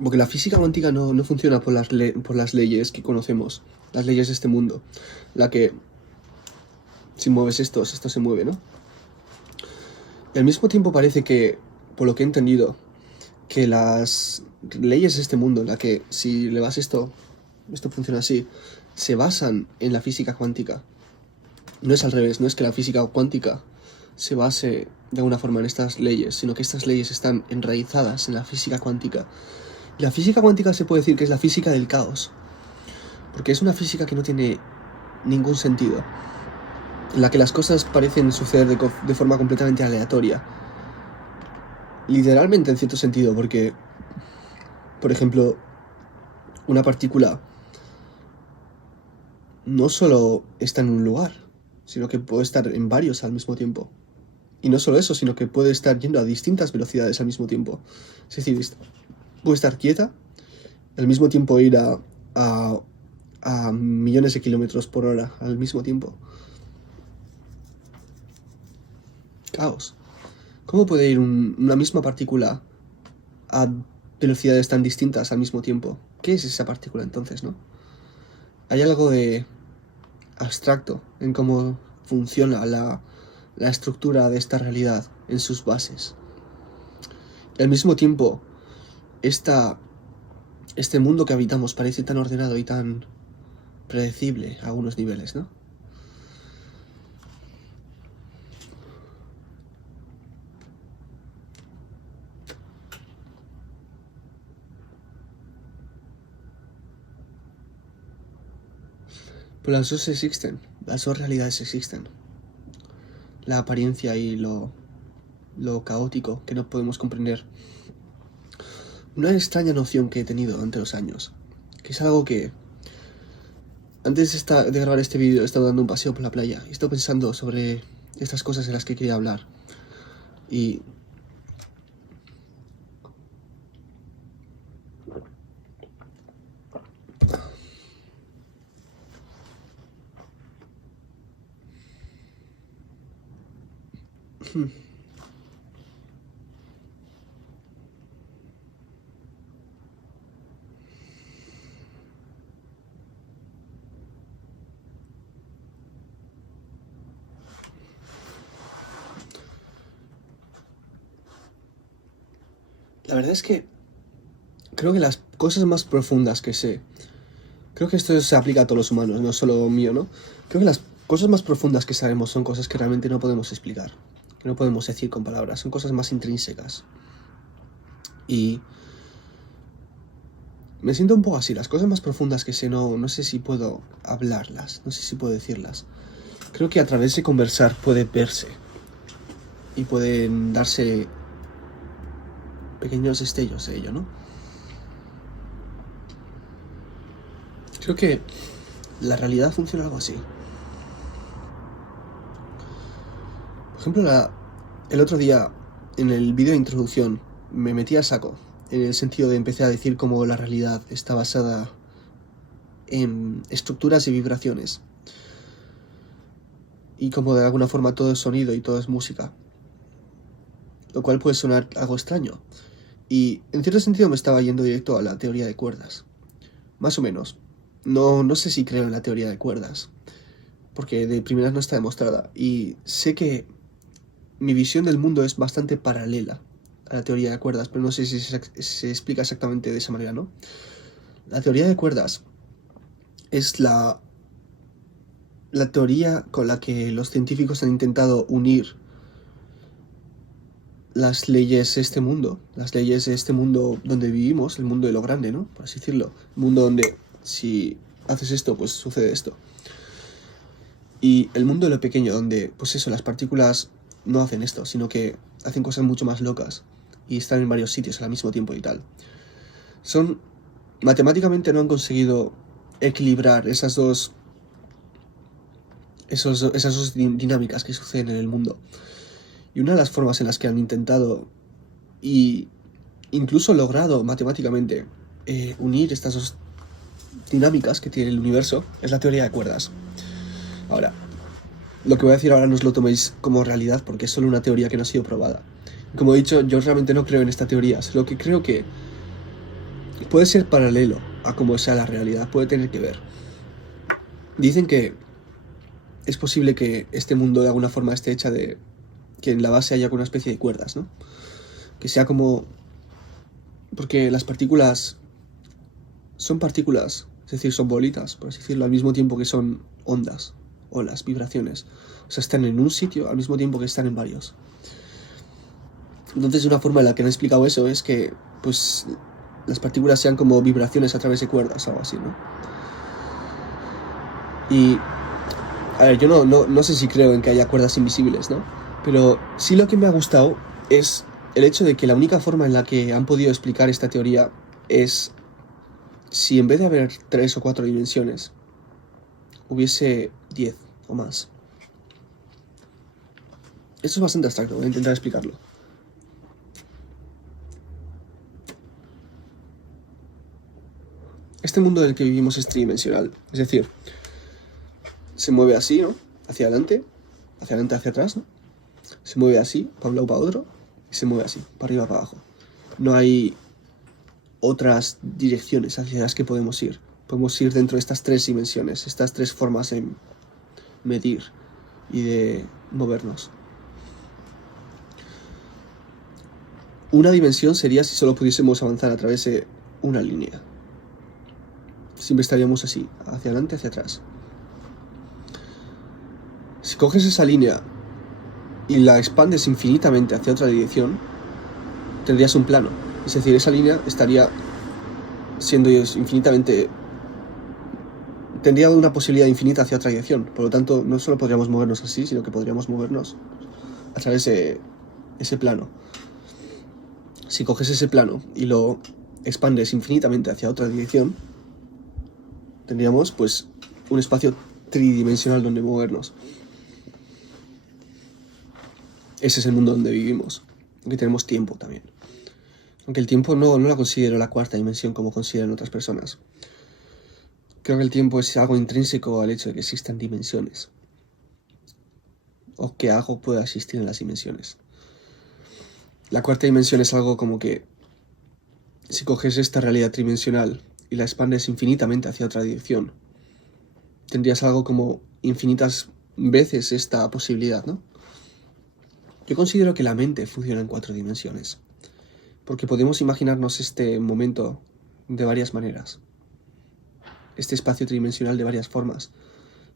Porque la física cuántica no funciona por las leyes que conocemos, las leyes de este mundo. La que, si mueves esto se mueve, ¿no? Y al mismo tiempo parece que, por lo que he entendido, que las leyes de este mundo, la que si le vas esto funciona así, se basan en la física cuántica. No es al revés, no es que la física cuántica se base de alguna forma en estas leyes, sino que estas leyes están enraizadas en la física cuántica. Y la física cuántica se puede decir que es la física del caos, porque es una física que no tiene ningún sentido, en la que las cosas parecen suceder de forma completamente aleatoria. Literalmente en cierto sentido, porque, por ejemplo, una partícula no solo está en un lugar, sino que puede estar en varios al mismo tiempo. Y no solo eso, sino que puede estar yendo a distintas velocidades al mismo tiempo. Es decir, puede estar quieta y al mismo tiempo ir a millones de kilómetros por hora al mismo tiempo. Caos. ¿Cómo puede ir una misma partícula a velocidades tan distintas al mismo tiempo? ¿Qué es esa partícula entonces, no? Hay algo de abstracto en cómo funciona la estructura de esta realidad en sus bases. Y al mismo tiempo, este mundo que habitamos parece tan ordenado y tan predecible a algunos niveles, ¿no? Pero las dos existen, las dos realidades existen. La apariencia y lo caótico que no podemos comprender. Una extraña noción que he tenido durante los años, que es algo que antes de grabar este vídeo he estado dando un paseo por la playa y he estado pensando sobre estas cosas de las que quería hablar. Y la verdad es que creo que las cosas más profundas que sé, creo que esto se aplica a todos los humanos, no solo mío, ¿no? Creo que las cosas más profundas que sabemos son cosas que realmente no podemos explicar, que no podemos decir con palabras, son cosas más intrínsecas. Y me siento un poco así, las cosas más profundas que sé no sé si puedo hablarlas, no sé si puedo decirlas. Creo que a través de conversar puede verse y pueden darse pequeños destellos de ello, ¿no? Creo que la realidad funciona algo así. Por ejemplo, el otro día, en el vídeo de introducción, me metí a saco, en el sentido de empecé a decir cómo la realidad está basada en estructuras y vibraciones. Y como de alguna forma todo es sonido y todo es música. Lo cual puede sonar algo extraño. Y en cierto sentido me estaba yendo directo a la teoría de cuerdas. Más o menos. No sé si creo en la teoría de cuerdas, porque de primeras no está demostrada. Y sé que mi visión del mundo es bastante paralela a la teoría de cuerdas, pero no sé si se explica exactamente de esa manera, ¿no? La teoría de cuerdas es la teoría con la que los científicos han intentado unir las leyes de este mundo, donde vivimos, el mundo de lo grande, ¿no? Por así decirlo. El mundo donde si haces esto, pues sucede esto. Y el mundo de lo pequeño, donde, pues eso, las partículas no hacen esto, sino que hacen cosas mucho más locas y están en varios sitios al mismo tiempo y tal. Matemáticamente no han conseguido equilibrar esas dos esas dos dinámicas que suceden en el mundo. Y una de las formas en las que han intentado y incluso logrado matemáticamente unir estas dos dinámicas que tiene el universo es la teoría de cuerdas. Ahora, lo que voy a decir ahora no os lo toméis como realidad porque es solo una teoría que no ha sido probada. Como he dicho, yo realmente no creo en esta teoría, solo que creo que puede ser paralelo a cómo sea la realidad, puede tener que ver. Dicen que es posible que este mundo de alguna forma esté hecha de que en la base haya una especie de cuerdas, ¿no? Que sea como... Porque las partículas son partículas, es decir, son bolitas, por así decirlo, al mismo tiempo que son ondas, olas, vibraciones. O sea, están en un sitio al mismo tiempo que están en varios. Entonces, una forma en la que han explicado eso es que, pues, las partículas sean como vibraciones a través de cuerdas, algo así, ¿no? Y, a ver, yo no sé si creo en que haya cuerdas invisibles, ¿no? Pero sí lo que me ha gustado es el hecho de que la única forma en la que han podido explicar esta teoría es si en vez de haber 3 o 4 dimensiones, hubiese 10 o más. Esto es bastante abstracto, voy a intentar explicarlo. Este mundo en el que vivimos es tridimensional, es decir, se mueve así, ¿no? Hacia adelante, hacia atrás, ¿no? Se mueve así, para un lado, para otro, y se mueve así, para arriba, para abajo. No hay otras direcciones hacia las que podemos ir. Podemos ir dentro de estas 3 dimensiones, estas 3 formas de medir y de movernos. Una dimensión sería si solo pudiésemos avanzar a través de una línea. Siempre estaríamos así, hacia adelante, hacia atrás. Si coges esa línea y la expandes infinitamente hacia otra dirección, tendrías un plano. Es decir, esa línea estaría siendo infinitamente... tendría una posibilidad infinita hacia otra dirección. Por lo tanto, no solo podríamos movernos así, sino que podríamos movernos a través de ese plano. Si coges ese plano y lo expandes infinitamente hacia otra dirección, tendríamos pues un espacio tridimensional donde movernos. Ese es el mundo donde vivimos, aunque tenemos tiempo también. Aunque el tiempo no la considero la cuarta dimensión como consideran otras personas. Creo que el tiempo es algo intrínseco al hecho de que existan dimensiones. O que algo pueda existir en las dimensiones. La cuarta dimensión es algo como que si coges esta realidad tridimensional y la expandes infinitamente hacia otra dirección, tendrías algo como infinitas veces esta posibilidad, ¿no? Yo considero que la mente funciona en 4 dimensiones, porque podemos imaginarnos este momento de varias maneras, este espacio tridimensional de varias formas.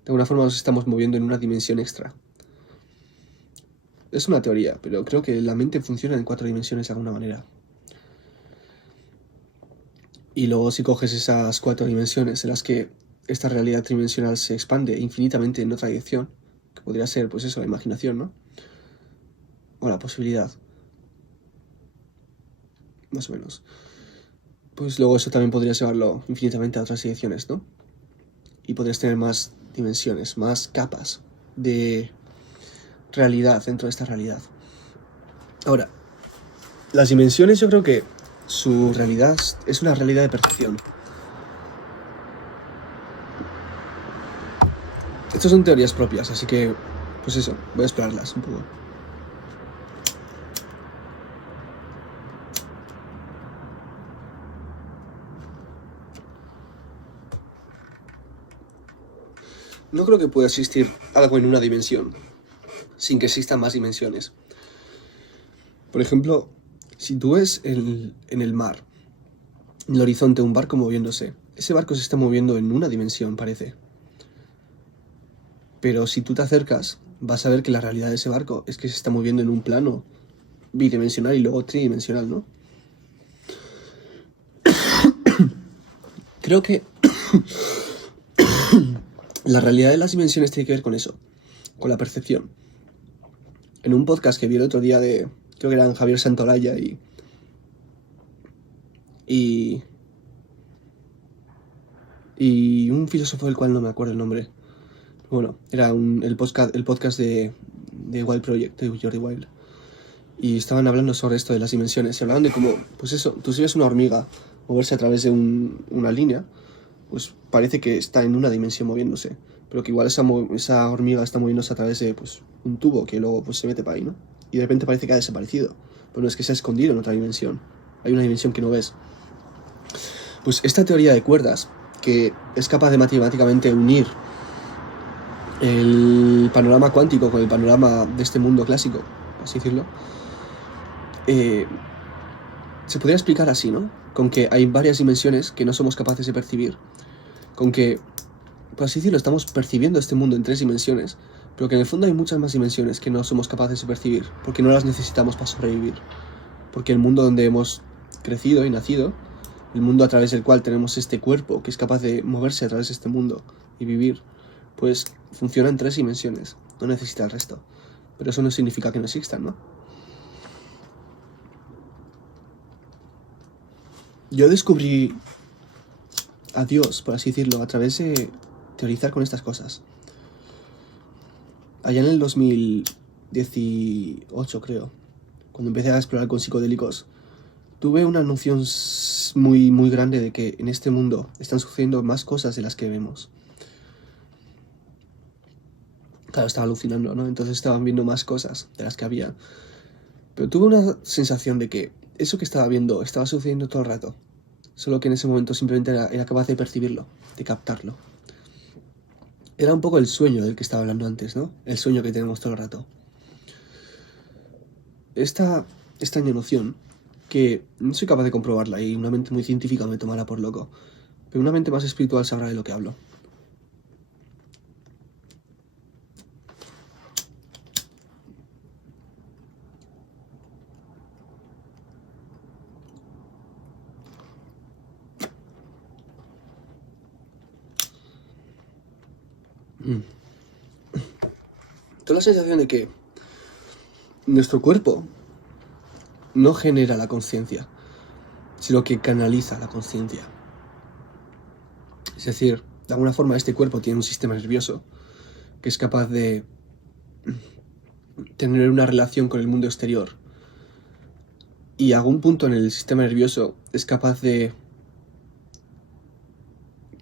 De alguna forma nos estamos moviendo en una dimensión extra. Es una teoría, pero creo que la mente funciona en 4 dimensiones de alguna manera. Y luego si coges esas 4 dimensiones en las que esta realidad tridimensional se expande infinitamente en otra dirección, que podría ser, pues eso, la imaginación, ¿no? O la posibilidad. Más o menos. Pues luego eso también podrías llevarlo infinitamente a otras direcciones, ¿no? Y podrías tener más dimensiones, más capas de realidad dentro de esta realidad. Ahora, las dimensiones yo creo que su realidad es una realidad de percepción. Estas son teorías propias, así que, pues eso, voy a explorarlas un poco. No creo que pueda existir algo en una dimensión sin que existan más dimensiones. Por ejemplo, si tú ves en el mar, en el horizonte, un barco moviéndose, ese barco se está moviendo en una dimensión, parece. Pero si tú te acercas, vas a ver que la realidad de ese barco es que se está moviendo en un plano bidimensional y luego tridimensional, ¿no? Creo que la realidad de las dimensiones tiene que ver con eso, con la percepción. En un podcast que vi el otro día de, creo que eran Javier Santolaya y un filósofo del cual no me acuerdo el nombre. Bueno, era el podcast de Wild Project, de Jordi Wild. Y estaban hablando sobre esto de las dimensiones. Y hablaban de cómo, pues eso, tú si ves una hormiga moverse a través de una línea, pues parece que está en una dimensión moviéndose. Pero que igual esa hormiga está moviéndose a través de pues, un tubo que luego pues, se mete para ahí, ¿no? Y de repente parece que ha desaparecido. Pero no es que se ha escondido en otra dimensión. Hay una dimensión que no ves. Pues esta teoría de cuerdas, que es capaz de matemáticamente unir el panorama cuántico con el panorama de este mundo clásico, por así decirlo, se podría explicar así, ¿no? Con que hay varias dimensiones que no somos capaces de percibir. Con que, por así decirlo, estamos percibiendo este mundo en 3 dimensiones, pero que en el fondo hay muchas más dimensiones que no somos capaces de percibir, porque no las necesitamos para sobrevivir. Porque el mundo donde hemos crecido y nacido, el mundo a través del cual tenemos este cuerpo que es capaz de moverse a través de este mundo y vivir, pues funciona en 3 dimensiones, no necesita el resto. Pero eso no significa que no existan, ¿no? Yo descubrí a Dios, por así decirlo, a través de teorizar con estas cosas. Allá en el 2018, creo, cuando empecé a explorar con psicodélicos, tuve una noción muy, muy grande de que en este mundo están sucediendo más cosas de las que vemos. Claro, estaba alucinando, ¿no? Entonces estaban viendo más cosas de las que había. Pero tuve una sensación de que eso que estaba viendo estaba sucediendo todo el rato. Solo que en ese momento simplemente era capaz de percibirlo, de captarlo. Era un poco el sueño del que estaba hablando antes, ¿no? El sueño que tenemos todo el rato. Esta extraña noción, que no soy capaz de comprobarla y una mente muy científica me tomará por loco, pero una mente más espiritual sabrá de lo que hablo. Tengo la sensación de que nuestro cuerpo no genera la conciencia, sino que canaliza la conciencia. Es decir, de alguna forma este cuerpo tiene un sistema nervioso que es capaz de tener una relación con el mundo exterior y a algún punto en el sistema nervioso es capaz de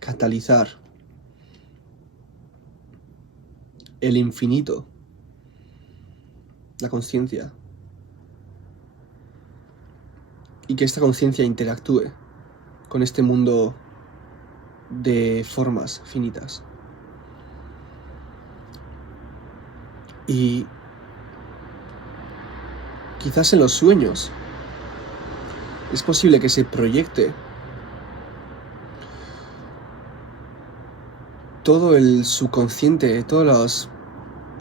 catalizar el infinito, la conciencia, y que esta conciencia interactúe con este mundo de formas finitas. Y quizás en los sueños es posible que se proyecte todo el subconsciente, toda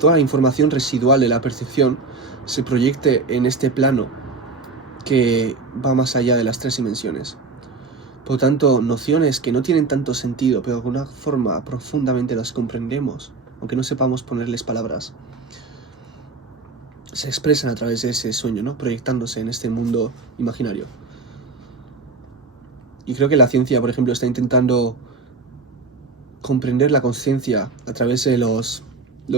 la información residual de la percepción se proyecte en este plano que va más allá de las 3 dimensiones. Por lo tanto, nociones que no tienen tanto sentido, pero de alguna forma profundamente las comprendemos, aunque no sepamos ponerles palabras, se expresan a través de ese sueño, ¿no? Proyectándose en este mundo imaginario. Y creo que la ciencia, por ejemplo, está intentando comprender la conciencia a través de los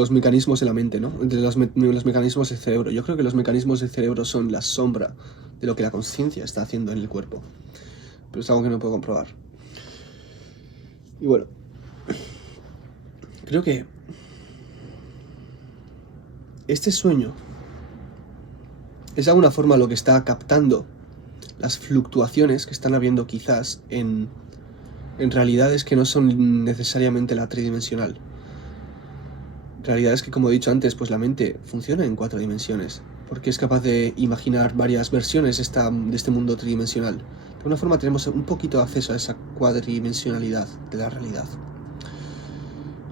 mecanismos de la mente, ¿no? De los mecanismos del cerebro. Yo creo que los mecanismos del cerebro son la sombra de lo que la conciencia está haciendo en el cuerpo. Pero es algo que no puedo comprobar. Y bueno, creo que este sueño es de alguna forma lo que está captando las fluctuaciones que están habiendo quizás en realidades que no son necesariamente la tridimensional. Realidades que, como he dicho antes, pues la mente funciona en 4 dimensiones, porque es capaz de imaginar varias versiones de este mundo tridimensional. De alguna forma tenemos un poquito de acceso a esa cuadridimensionalidad de la realidad.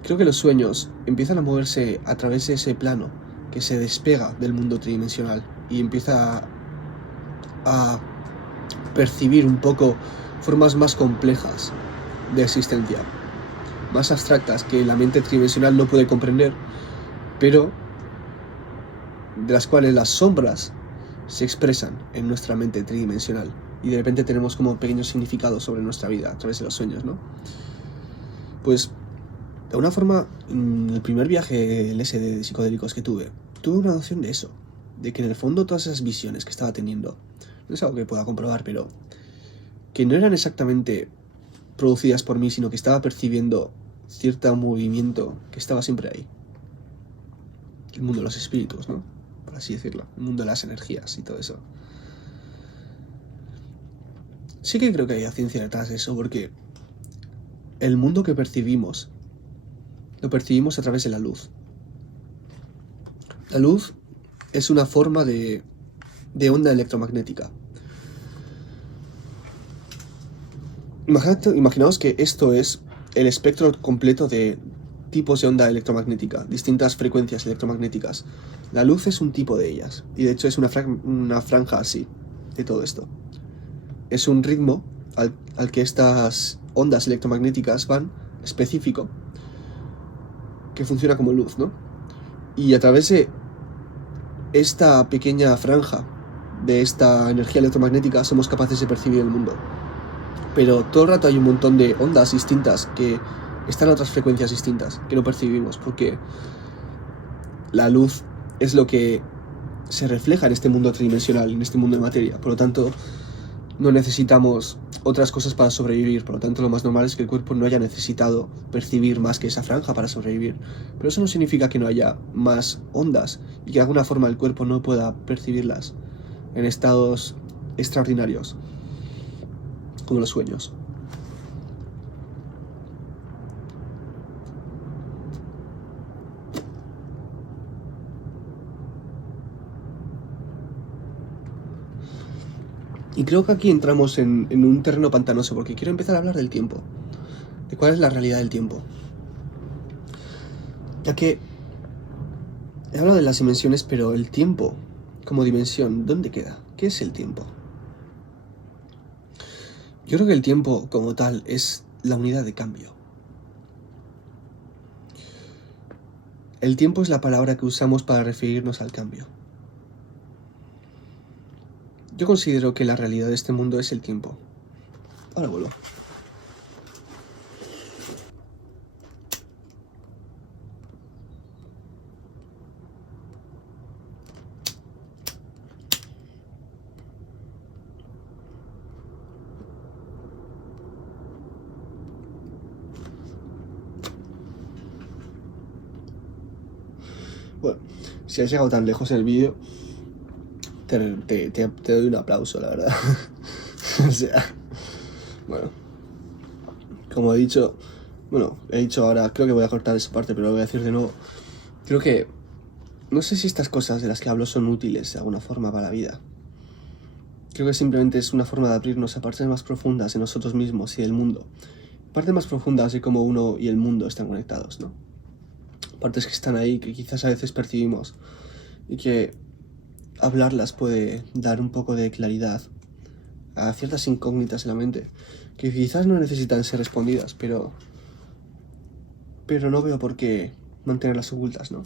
Creo que los sueños empiezan a moverse a través de ese plano que se despega del mundo tridimensional y empieza a percibir un poco formas más complejas de existencia, más abstractas que la mente tridimensional no puede comprender, pero de las cuales las sombras se expresan en nuestra mente tridimensional y de repente tenemos como pequeños significados sobre nuestra vida a través de los sueños, ¿no? Pues de alguna forma, el primer viaje el ese de psicodélicos que tuve una noción de eso, de que en el fondo todas esas visiones que estaba teniendo, no es algo que pueda comprobar, pero que no eran exactamente producidas por mí, sino que estaba percibiendo cierto movimiento que estaba siempre ahí. El mundo de los espíritus, ¿no? Por así decirlo. El mundo de las energías y todo eso. Sí que creo que hay ciencia detrás de eso, porque el mundo que percibimos, lo percibimos a través de la luz. La luz es una forma de onda electromagnética. Imaginaos que esto es el espectro completo de tipos de onda electromagnética, distintas frecuencias electromagnéticas. La luz es un tipo de ellas, y de hecho es una franja así, de todo esto. Es un ritmo al que estas ondas electromagnéticas van, específico, que funciona como luz, ¿no? Y a través de esta pequeña franja de esta energía electromagnética somos capaces de percibir el mundo. Pero todo el rato hay un montón de ondas distintas que están a otras frecuencias distintas que no percibimos, porque la luz es lo que se refleja en este mundo tridimensional, en este mundo de materia. Por lo tanto, no necesitamos otras cosas para sobrevivir. Por lo tanto, lo más normal es que el cuerpo no haya necesitado percibir más que esa franja para sobrevivir. Pero eso no significa que no haya más ondas y que de alguna forma el cuerpo no pueda percibirlas en estados extraordinarios, como los sueños. Y creo que aquí entramos en un terreno pantanoso, porque quiero empezar a hablar del tiempo, de cuál es la realidad del tiempo. Ya que he hablado de las dimensiones, pero el tiempo como dimensión, ¿dónde queda? ¿Qué es el tiempo? Yo creo que el tiempo como tal es la unidad de cambio. El tiempo es la palabra que usamos para referirnos al cambio. Yo considero que la realidad de este mundo es el tiempo. Ahora vuelvo. Bueno, si has llegado tan lejos en el vídeo, te doy un aplauso, la verdad. O sea, bueno, como he dicho ahora, creo que voy a cortar esa parte, pero lo voy a decir de nuevo. Creo que, no sé si estas cosas de las que hablo son útiles de alguna forma para la vida. Creo que simplemente es una forma de abrirnos a partes más profundas de nosotros mismos y del mundo. Partes más profundas de cómo uno y el mundo están conectados, ¿no? Partes que están ahí, que quizás a veces percibimos y que hablarlas puede dar un poco de claridad a ciertas incógnitas en la mente que quizás no necesitan ser respondidas, pero no veo por qué mantenerlas ocultas, ¿no?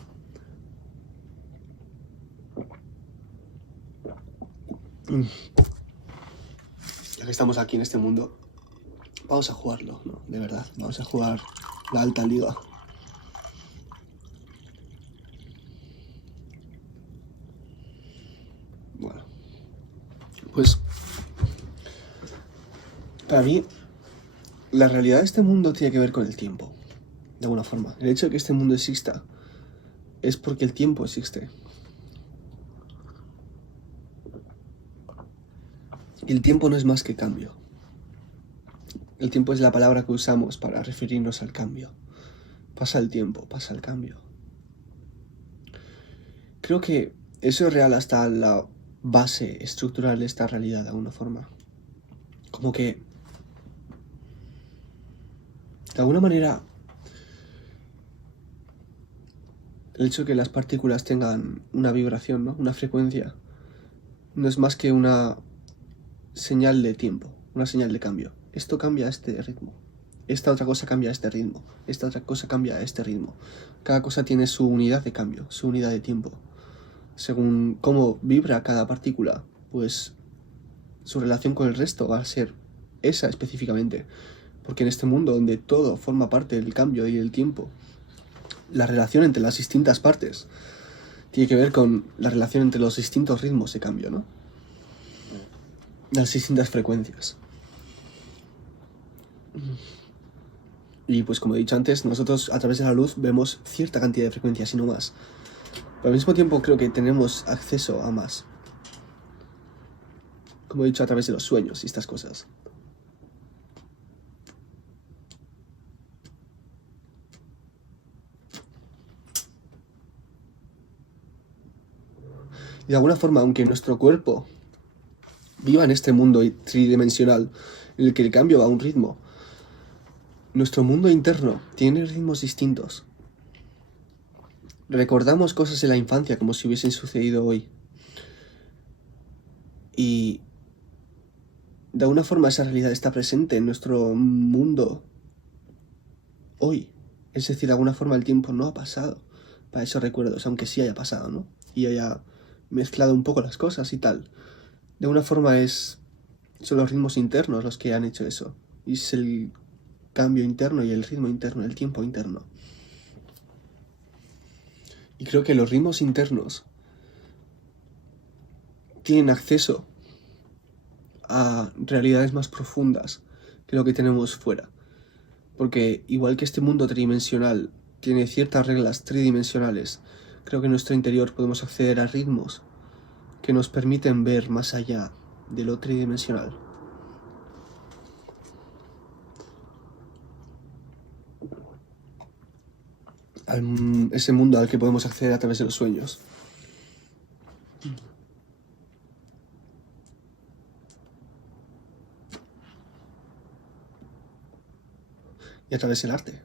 Ya que estamos aquí en este mundo, vamos a jugarlo, ¿no? De verdad, vamos a jugar la alta liga. Bueno, pues para mí la realidad de este mundo tiene que ver con el tiempo, de alguna forma. El hecho de que este mundo exista es porque el tiempo existe. Y el tiempo no es más que cambio. El tiempo es la palabra que usamos para referirnos al cambio. Pasa el tiempo, pasa el cambio. Creo que eso es real hasta la base estructural de esta realidad, de alguna forma. Como que, de alguna manera, el hecho de que las partículas tengan una vibración, ¿no? Una frecuencia, no es más que una señal de tiempo, una señal de cambio. Esto cambia a este ritmo. Esta otra cosa cambia a este ritmo. Esta otra cosa cambia a este ritmo. Cada cosa tiene su unidad de cambio, su unidad de tiempo. Según cómo vibra cada partícula, pues su relación con el resto va a ser esa específicamente. Porque en este mundo donde todo forma parte del cambio y el tiempo, la relación entre las distintas partes tiene que ver con la relación entre los distintos ritmos de cambio, ¿no? Las distintas frecuencias. Y pues como he dicho antes, nosotros a través de la luz vemos cierta cantidad de frecuencias y no más. Pero al mismo tiempo creo que tenemos acceso a más. Como he dicho, a través de los sueños y estas cosas. Y de alguna forma, aunque nuestro cuerpo viva en este mundo tridimensional, en el que el cambio va a un ritmo, nuestro mundo interno tiene ritmos distintos. Recordamos cosas de la infancia como si hubiesen sucedido hoy. Y de alguna forma esa realidad está presente en nuestro mundo hoy. Es decir, de alguna forma el tiempo no ha pasado para esos recuerdos, aunque sí haya pasado, ¿no? Y haya mezclado un poco las cosas y tal. De alguna forma son los ritmos internos los que han hecho eso. Y es el cambio interno y el ritmo interno, el tiempo interno. Y creo que los ritmos internos tienen acceso a realidades más profundas que lo que tenemos fuera. Porque igual que este mundo tridimensional tiene ciertas reglas tridimensionales, creo que en nuestro interior podemos acceder a ritmos que nos permiten ver más allá de lo tridimensional. Ese mundo al que podemos acceder a través de los sueños. Y a través del arte.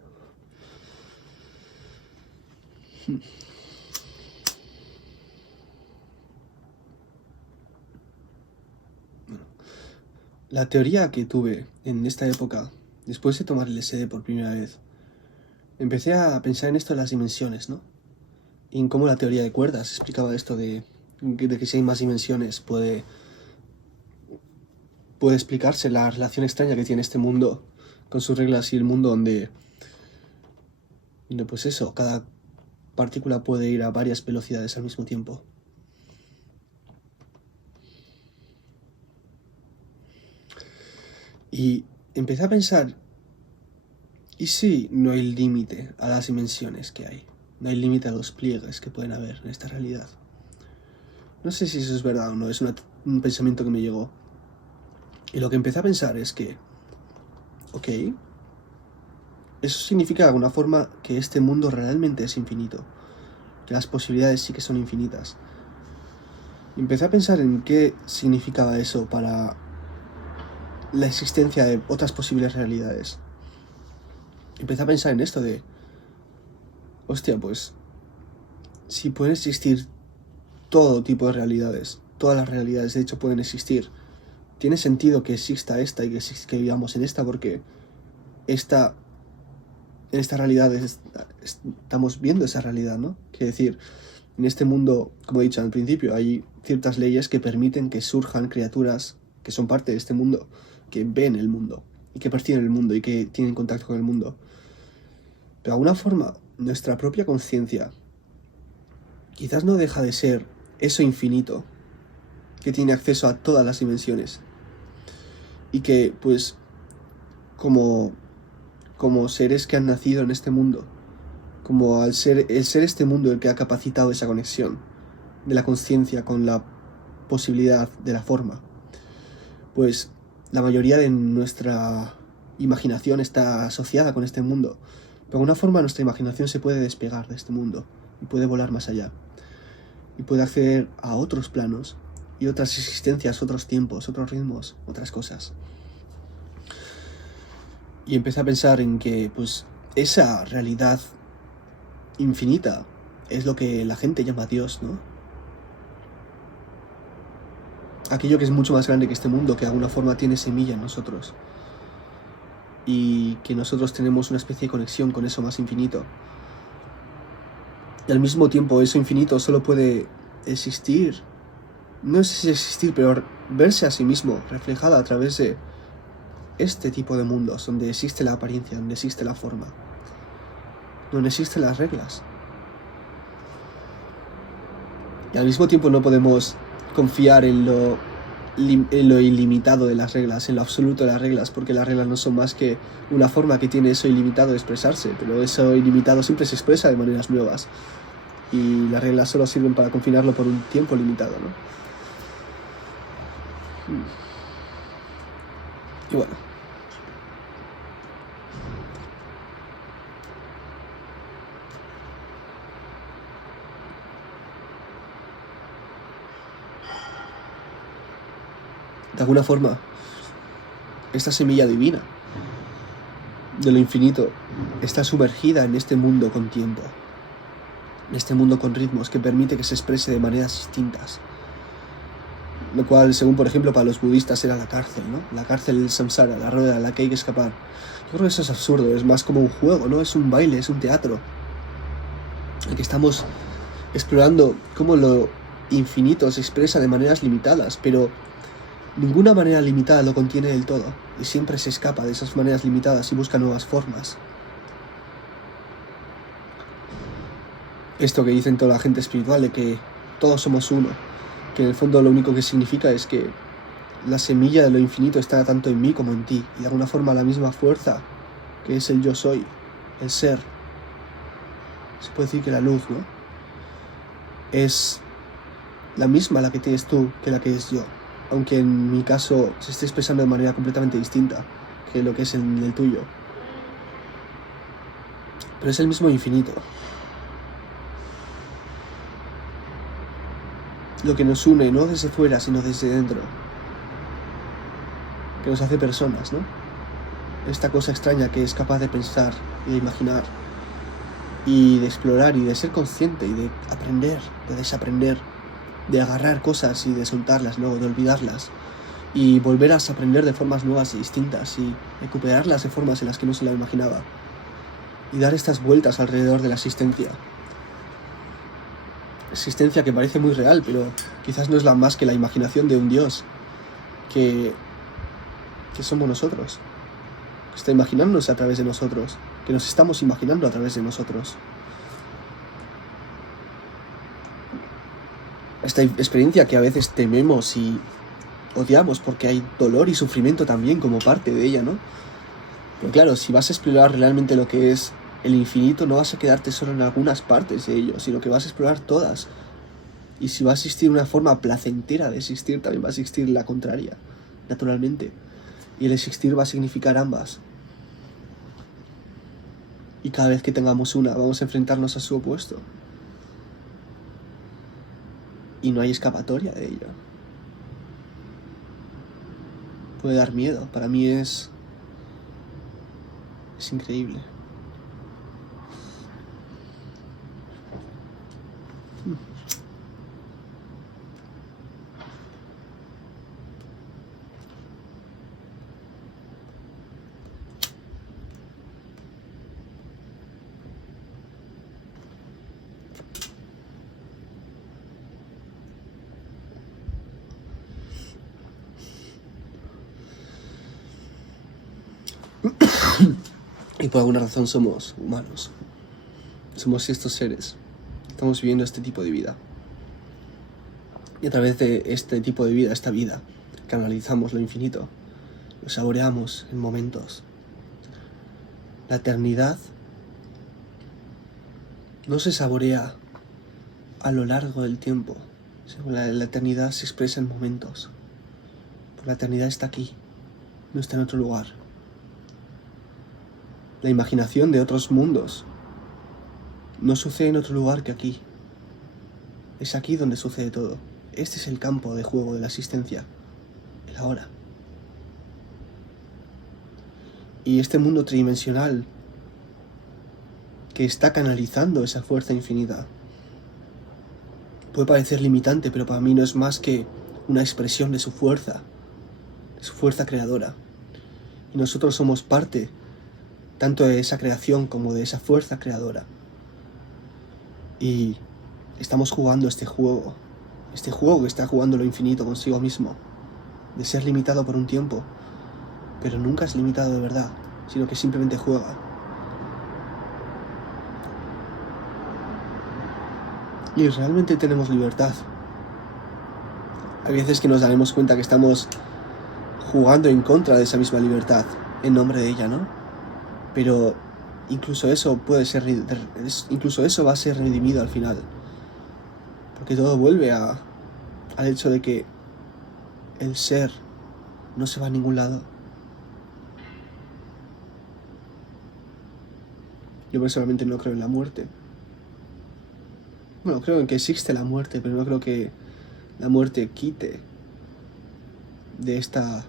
La teoría que tuve en esta época, después de tomar el LSD por primera vez, empecé a pensar en esto de las dimensiones, ¿no? Y en cómo la teoría de cuerdas explicaba esto de que si hay más dimensiones puede explicarse la relación extraña que tiene este mundo con sus reglas y el mundo donde pues eso, cada partícula puede ir a varias velocidades al mismo tiempo. Y empecé a pensar, ¿y si no hay límite a las dimensiones que hay? No hay límite a los pliegues que pueden haber en esta realidad. No sé si eso es verdad o no, es un pensamiento que me llegó. Y lo que empecé a pensar es que, ok, eso significa de alguna forma que este mundo realmente es infinito, que las posibilidades sí que son infinitas. Y empecé a pensar en qué significaba eso para la existencia de otras posibles realidades. Empecé a pensar en esto de, hostia, pues, si pueden existir todo tipo de realidades, todas las realidades de hecho pueden existir, tiene sentido que exista esta y que vivamos en esta, porque en esta realidad estamos viendo esa realidad, ¿no? Quiere decir, en este mundo, como he dicho al principio, hay ciertas leyes que permiten que surjan criaturas que son parte de este mundo, que ven el mundo, y que perciben el mundo, y que tienen contacto con el mundo. Pero de alguna forma, nuestra propia conciencia quizás no deja de ser eso infinito, que tiene acceso a todas las dimensiones. Y que, pues, como seres que han nacido en este mundo, como el ser este mundo el que ha capacitado esa conexión de la conciencia con la posibilidad de la forma, pues la mayoría de nuestra imaginación está asociada con este mundo. De alguna forma nuestra imaginación se puede despegar de este mundo y puede volar más allá. Y puede acceder a otros planos y otras existencias, otros tiempos, otros ritmos, otras cosas. Y empecé a pensar en que, pues, esa realidad infinita es lo que la gente llama Dios, ¿no? Aquello que es mucho más grande que este mundo, que de alguna forma tiene semilla en nosotros. Y que nosotros tenemos una especie de conexión con eso más infinito. Y al mismo tiempo, eso infinito solo puede existir, no sé si existir, pero verse a sí mismo reflejada a través de este tipo de mundos, donde existe la apariencia, donde existe la forma, donde existen las reglas. Y al mismo tiempo no podemos confiar en lo ilimitado de las reglas, en lo absoluto de las reglas, porque las reglas no son más que una forma que tiene eso ilimitado de expresarse, pero eso ilimitado siempre se expresa de maneras nuevas. Y las reglas solo sirven para confinarlo por un tiempo limitado, ¿no? Y bueno. De alguna forma, esta semilla divina de lo infinito está sumergida en este mundo con tiempo, en este mundo con ritmos que permite que se exprese de maneras distintas. Lo cual, según por ejemplo para los budistas, era la cárcel, ¿no? La cárcel del samsara, la rueda a la que hay que escapar. Yo creo que eso es absurdo, es más como un juego, ¿no? Es un baile, es un teatro. En que estamos explorando cómo lo infinito se expresa de maneras limitadas, pero ninguna manera limitada lo contiene del todo, y siempre se escapa de esas maneras limitadas y busca nuevas formas. Esto que dicen toda la gente espiritual, de que todos somos uno, que en el fondo lo único que significa es que la semilla de lo infinito está tanto en mí como en ti, y de alguna forma la misma fuerza que es el yo soy, el ser. Se puede decir que la luz, ¿no? Es la misma la que tienes tú que la que es yo, aunque en mi caso se esté expresando de manera completamente distinta que lo que es en el tuyo. Pero es el mismo infinito. Lo que nos une, no desde fuera, sino desde dentro. Que nos hace personas, ¿no? Esta cosa extraña que es capaz de pensar y de imaginar y de explorar y de ser consciente y de aprender, de desaprender, de agarrar cosas y de soltarlas luego, de olvidarlas y volver a aprender de formas nuevas y distintas y recuperarlas de formas en las que no se la imaginaba y dar estas vueltas alrededor de la existencia que parece muy real, pero quizás no es más que la imaginación de un Dios que somos nosotros, que está imaginándose a través de nosotros, que nos estamos imaginando a través de nosotros. Esta experiencia que a veces tememos y odiamos porque hay dolor y sufrimiento también como parte de ella, ¿no? Pero claro, si vas a explorar realmente lo que es el infinito, no vas a quedarte solo en algunas partes de ello, sino que vas a explorar todas. Y si va a existir una forma placentera de existir, también va a existir la contraria, naturalmente. Y el existir va a significar ambas. Y cada vez que tengamos una, vamos a enfrentarnos a su opuesto. Y no hay escapatoria de ello. Puede dar miedo, para mí es increíble. Y por alguna razón somos humanos. Somos estos seres. Estamos viviendo este tipo de vida. Y a través de este tipo de vida, esta vida, canalizamos lo infinito. Lo saboreamos en momentos. La eternidad no se saborea a lo largo del tiempo. La eternidad se expresa en momentos. Porque la eternidad está aquí, no está en otro lugar. La imaginación de otros mundos no sucede en otro lugar que aquí. Es aquí donde sucede todo. Este es el campo de juego de la existencia, el ahora. Y este mundo tridimensional que está canalizando esa fuerza infinita puede parecer limitante, pero para mí no es más que una expresión de su fuerza creadora. Y nosotros somos parte tanto de esa creación como de esa fuerza creadora. Y estamos jugando este juego que está jugando lo infinito consigo mismo, de ser limitado por un tiempo, pero nunca es limitado de verdad, sino que simplemente juega. Y realmente tenemos libertad. Hay veces que nos daremos cuenta que estamos jugando en contra de esa misma libertad, en nombre de ella, ¿no? Pero incluso eso va a ser redimido al final. Porque todo vuelve al hecho de que el ser no se va a ningún lado. Yo personalmente no creo en la muerte. Bueno, creo en que existe la muerte, pero no creo que la muerte quite de esta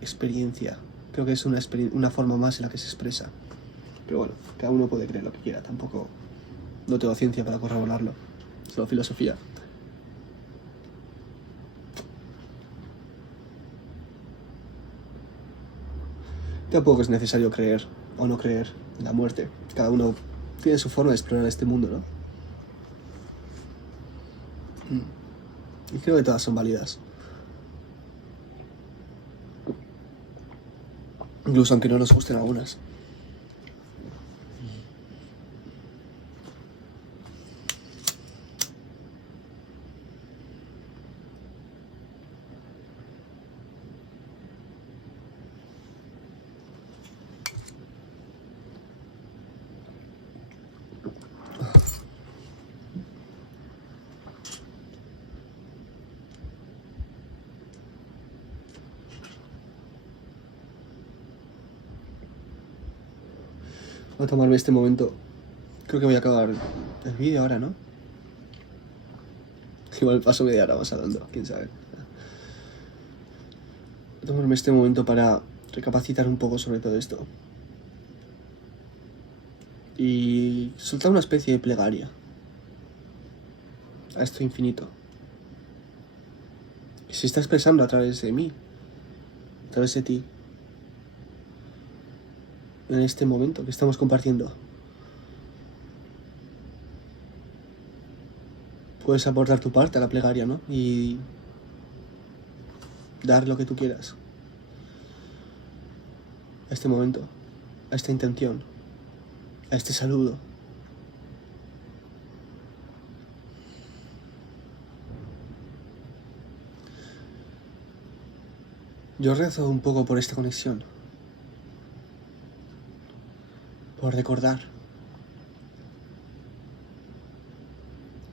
experiencia. Creo que es una forma más en la que se expresa. Pero bueno, cada uno puede creer lo que quiera. Tampoco no tengo ciencia para corroborarlo. Solo filosofía. Tampoco es necesario creer o no creer en la muerte. Cada uno tiene su forma de explorar este mundo, ¿no? Y creo que todas son válidas. Incluso aunque no nos gusten algunas. Voy a tomarme este momento. Creo que voy a acabar el vídeo ahora, ¿no? Igual paso media hora más hablando, quién sabe. Voy a tomarme este momento para recapacitar un poco sobre todo esto. Y soltar una especie de plegaria a esto infinito. Que se está expresando a través de mí, a través de ti. En este momento que estamos compartiendo. Puedes aportar tu parte a la plegaria, ¿no? Y dar lo que tú quieras a este momento, a esta intención, a este saludo. Yo rezo un poco por esta conexión, por recordar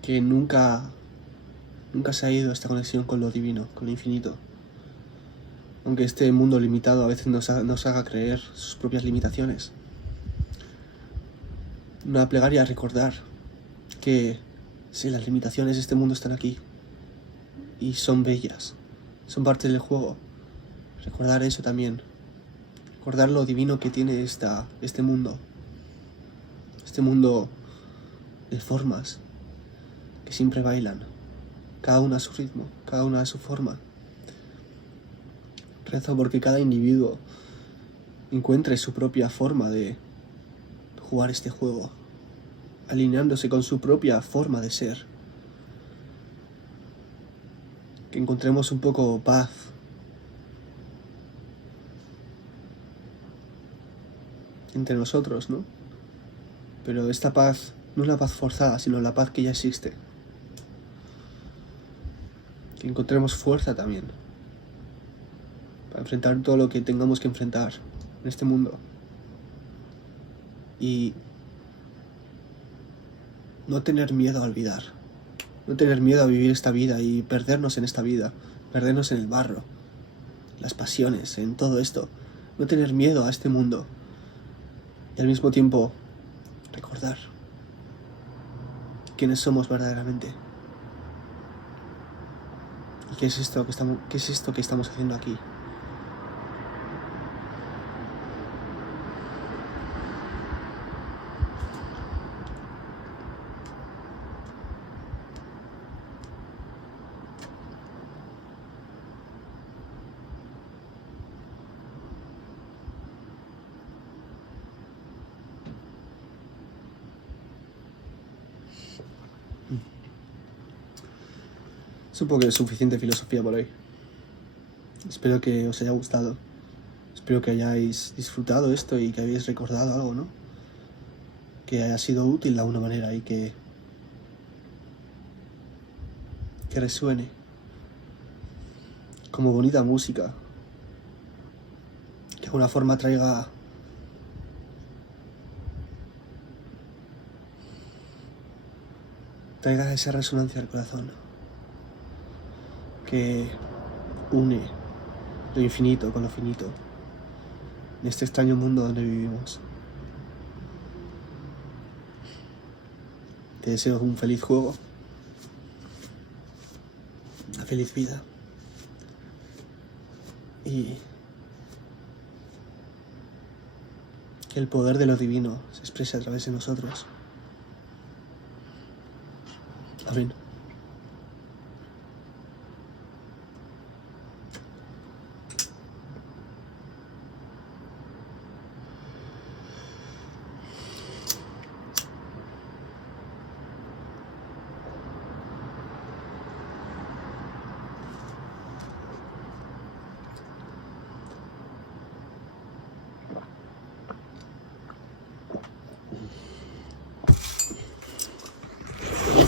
que nunca se ha ido esta conexión con lo divino, con lo infinito. Aunque este mundo limitado a veces nos haga creer sus propias limitaciones. Una plegaria a recordar que sí, las limitaciones de este mundo están aquí y son bellas, son parte del juego. Recordar eso también, recordar lo divino que tiene este mundo de formas que siempre bailan, cada una a su ritmo, cada una a su forma. Rezo porque cada individuo encuentre su propia forma de jugar este juego, alineándose con su propia forma de ser. Que encontremos un poco paz. Entre nosotros, ¿no? Pero esta paz no es la paz forzada, sino la paz que ya existe. Que encontremos fuerza también para enfrentar todo lo que tengamos que enfrentar en este mundo. Y no tener miedo a olvidar. No tener miedo a vivir esta vida y perdernos en esta vida. Perdernos en el barro, las pasiones, en todo esto. No tener miedo a este mundo. Y al mismo tiempo recordar quiénes somos verdaderamente. ¿Y qué es esto que estamos haciendo aquí? Supongo que es suficiente filosofía por hoy. Espero que os haya gustado. Espero que hayáis disfrutado esto y que hayáis recordado algo, ¿no? Que haya sido útil de alguna manera y que resuene como bonita música. Que de alguna forma traiga esa resonancia al corazón. Que une lo infinito con lo finito en este extraño mundo donde vivimos. Te deseo un feliz juego, una feliz vida y que el poder de lo divino se exprese a través de nosotros. Amén.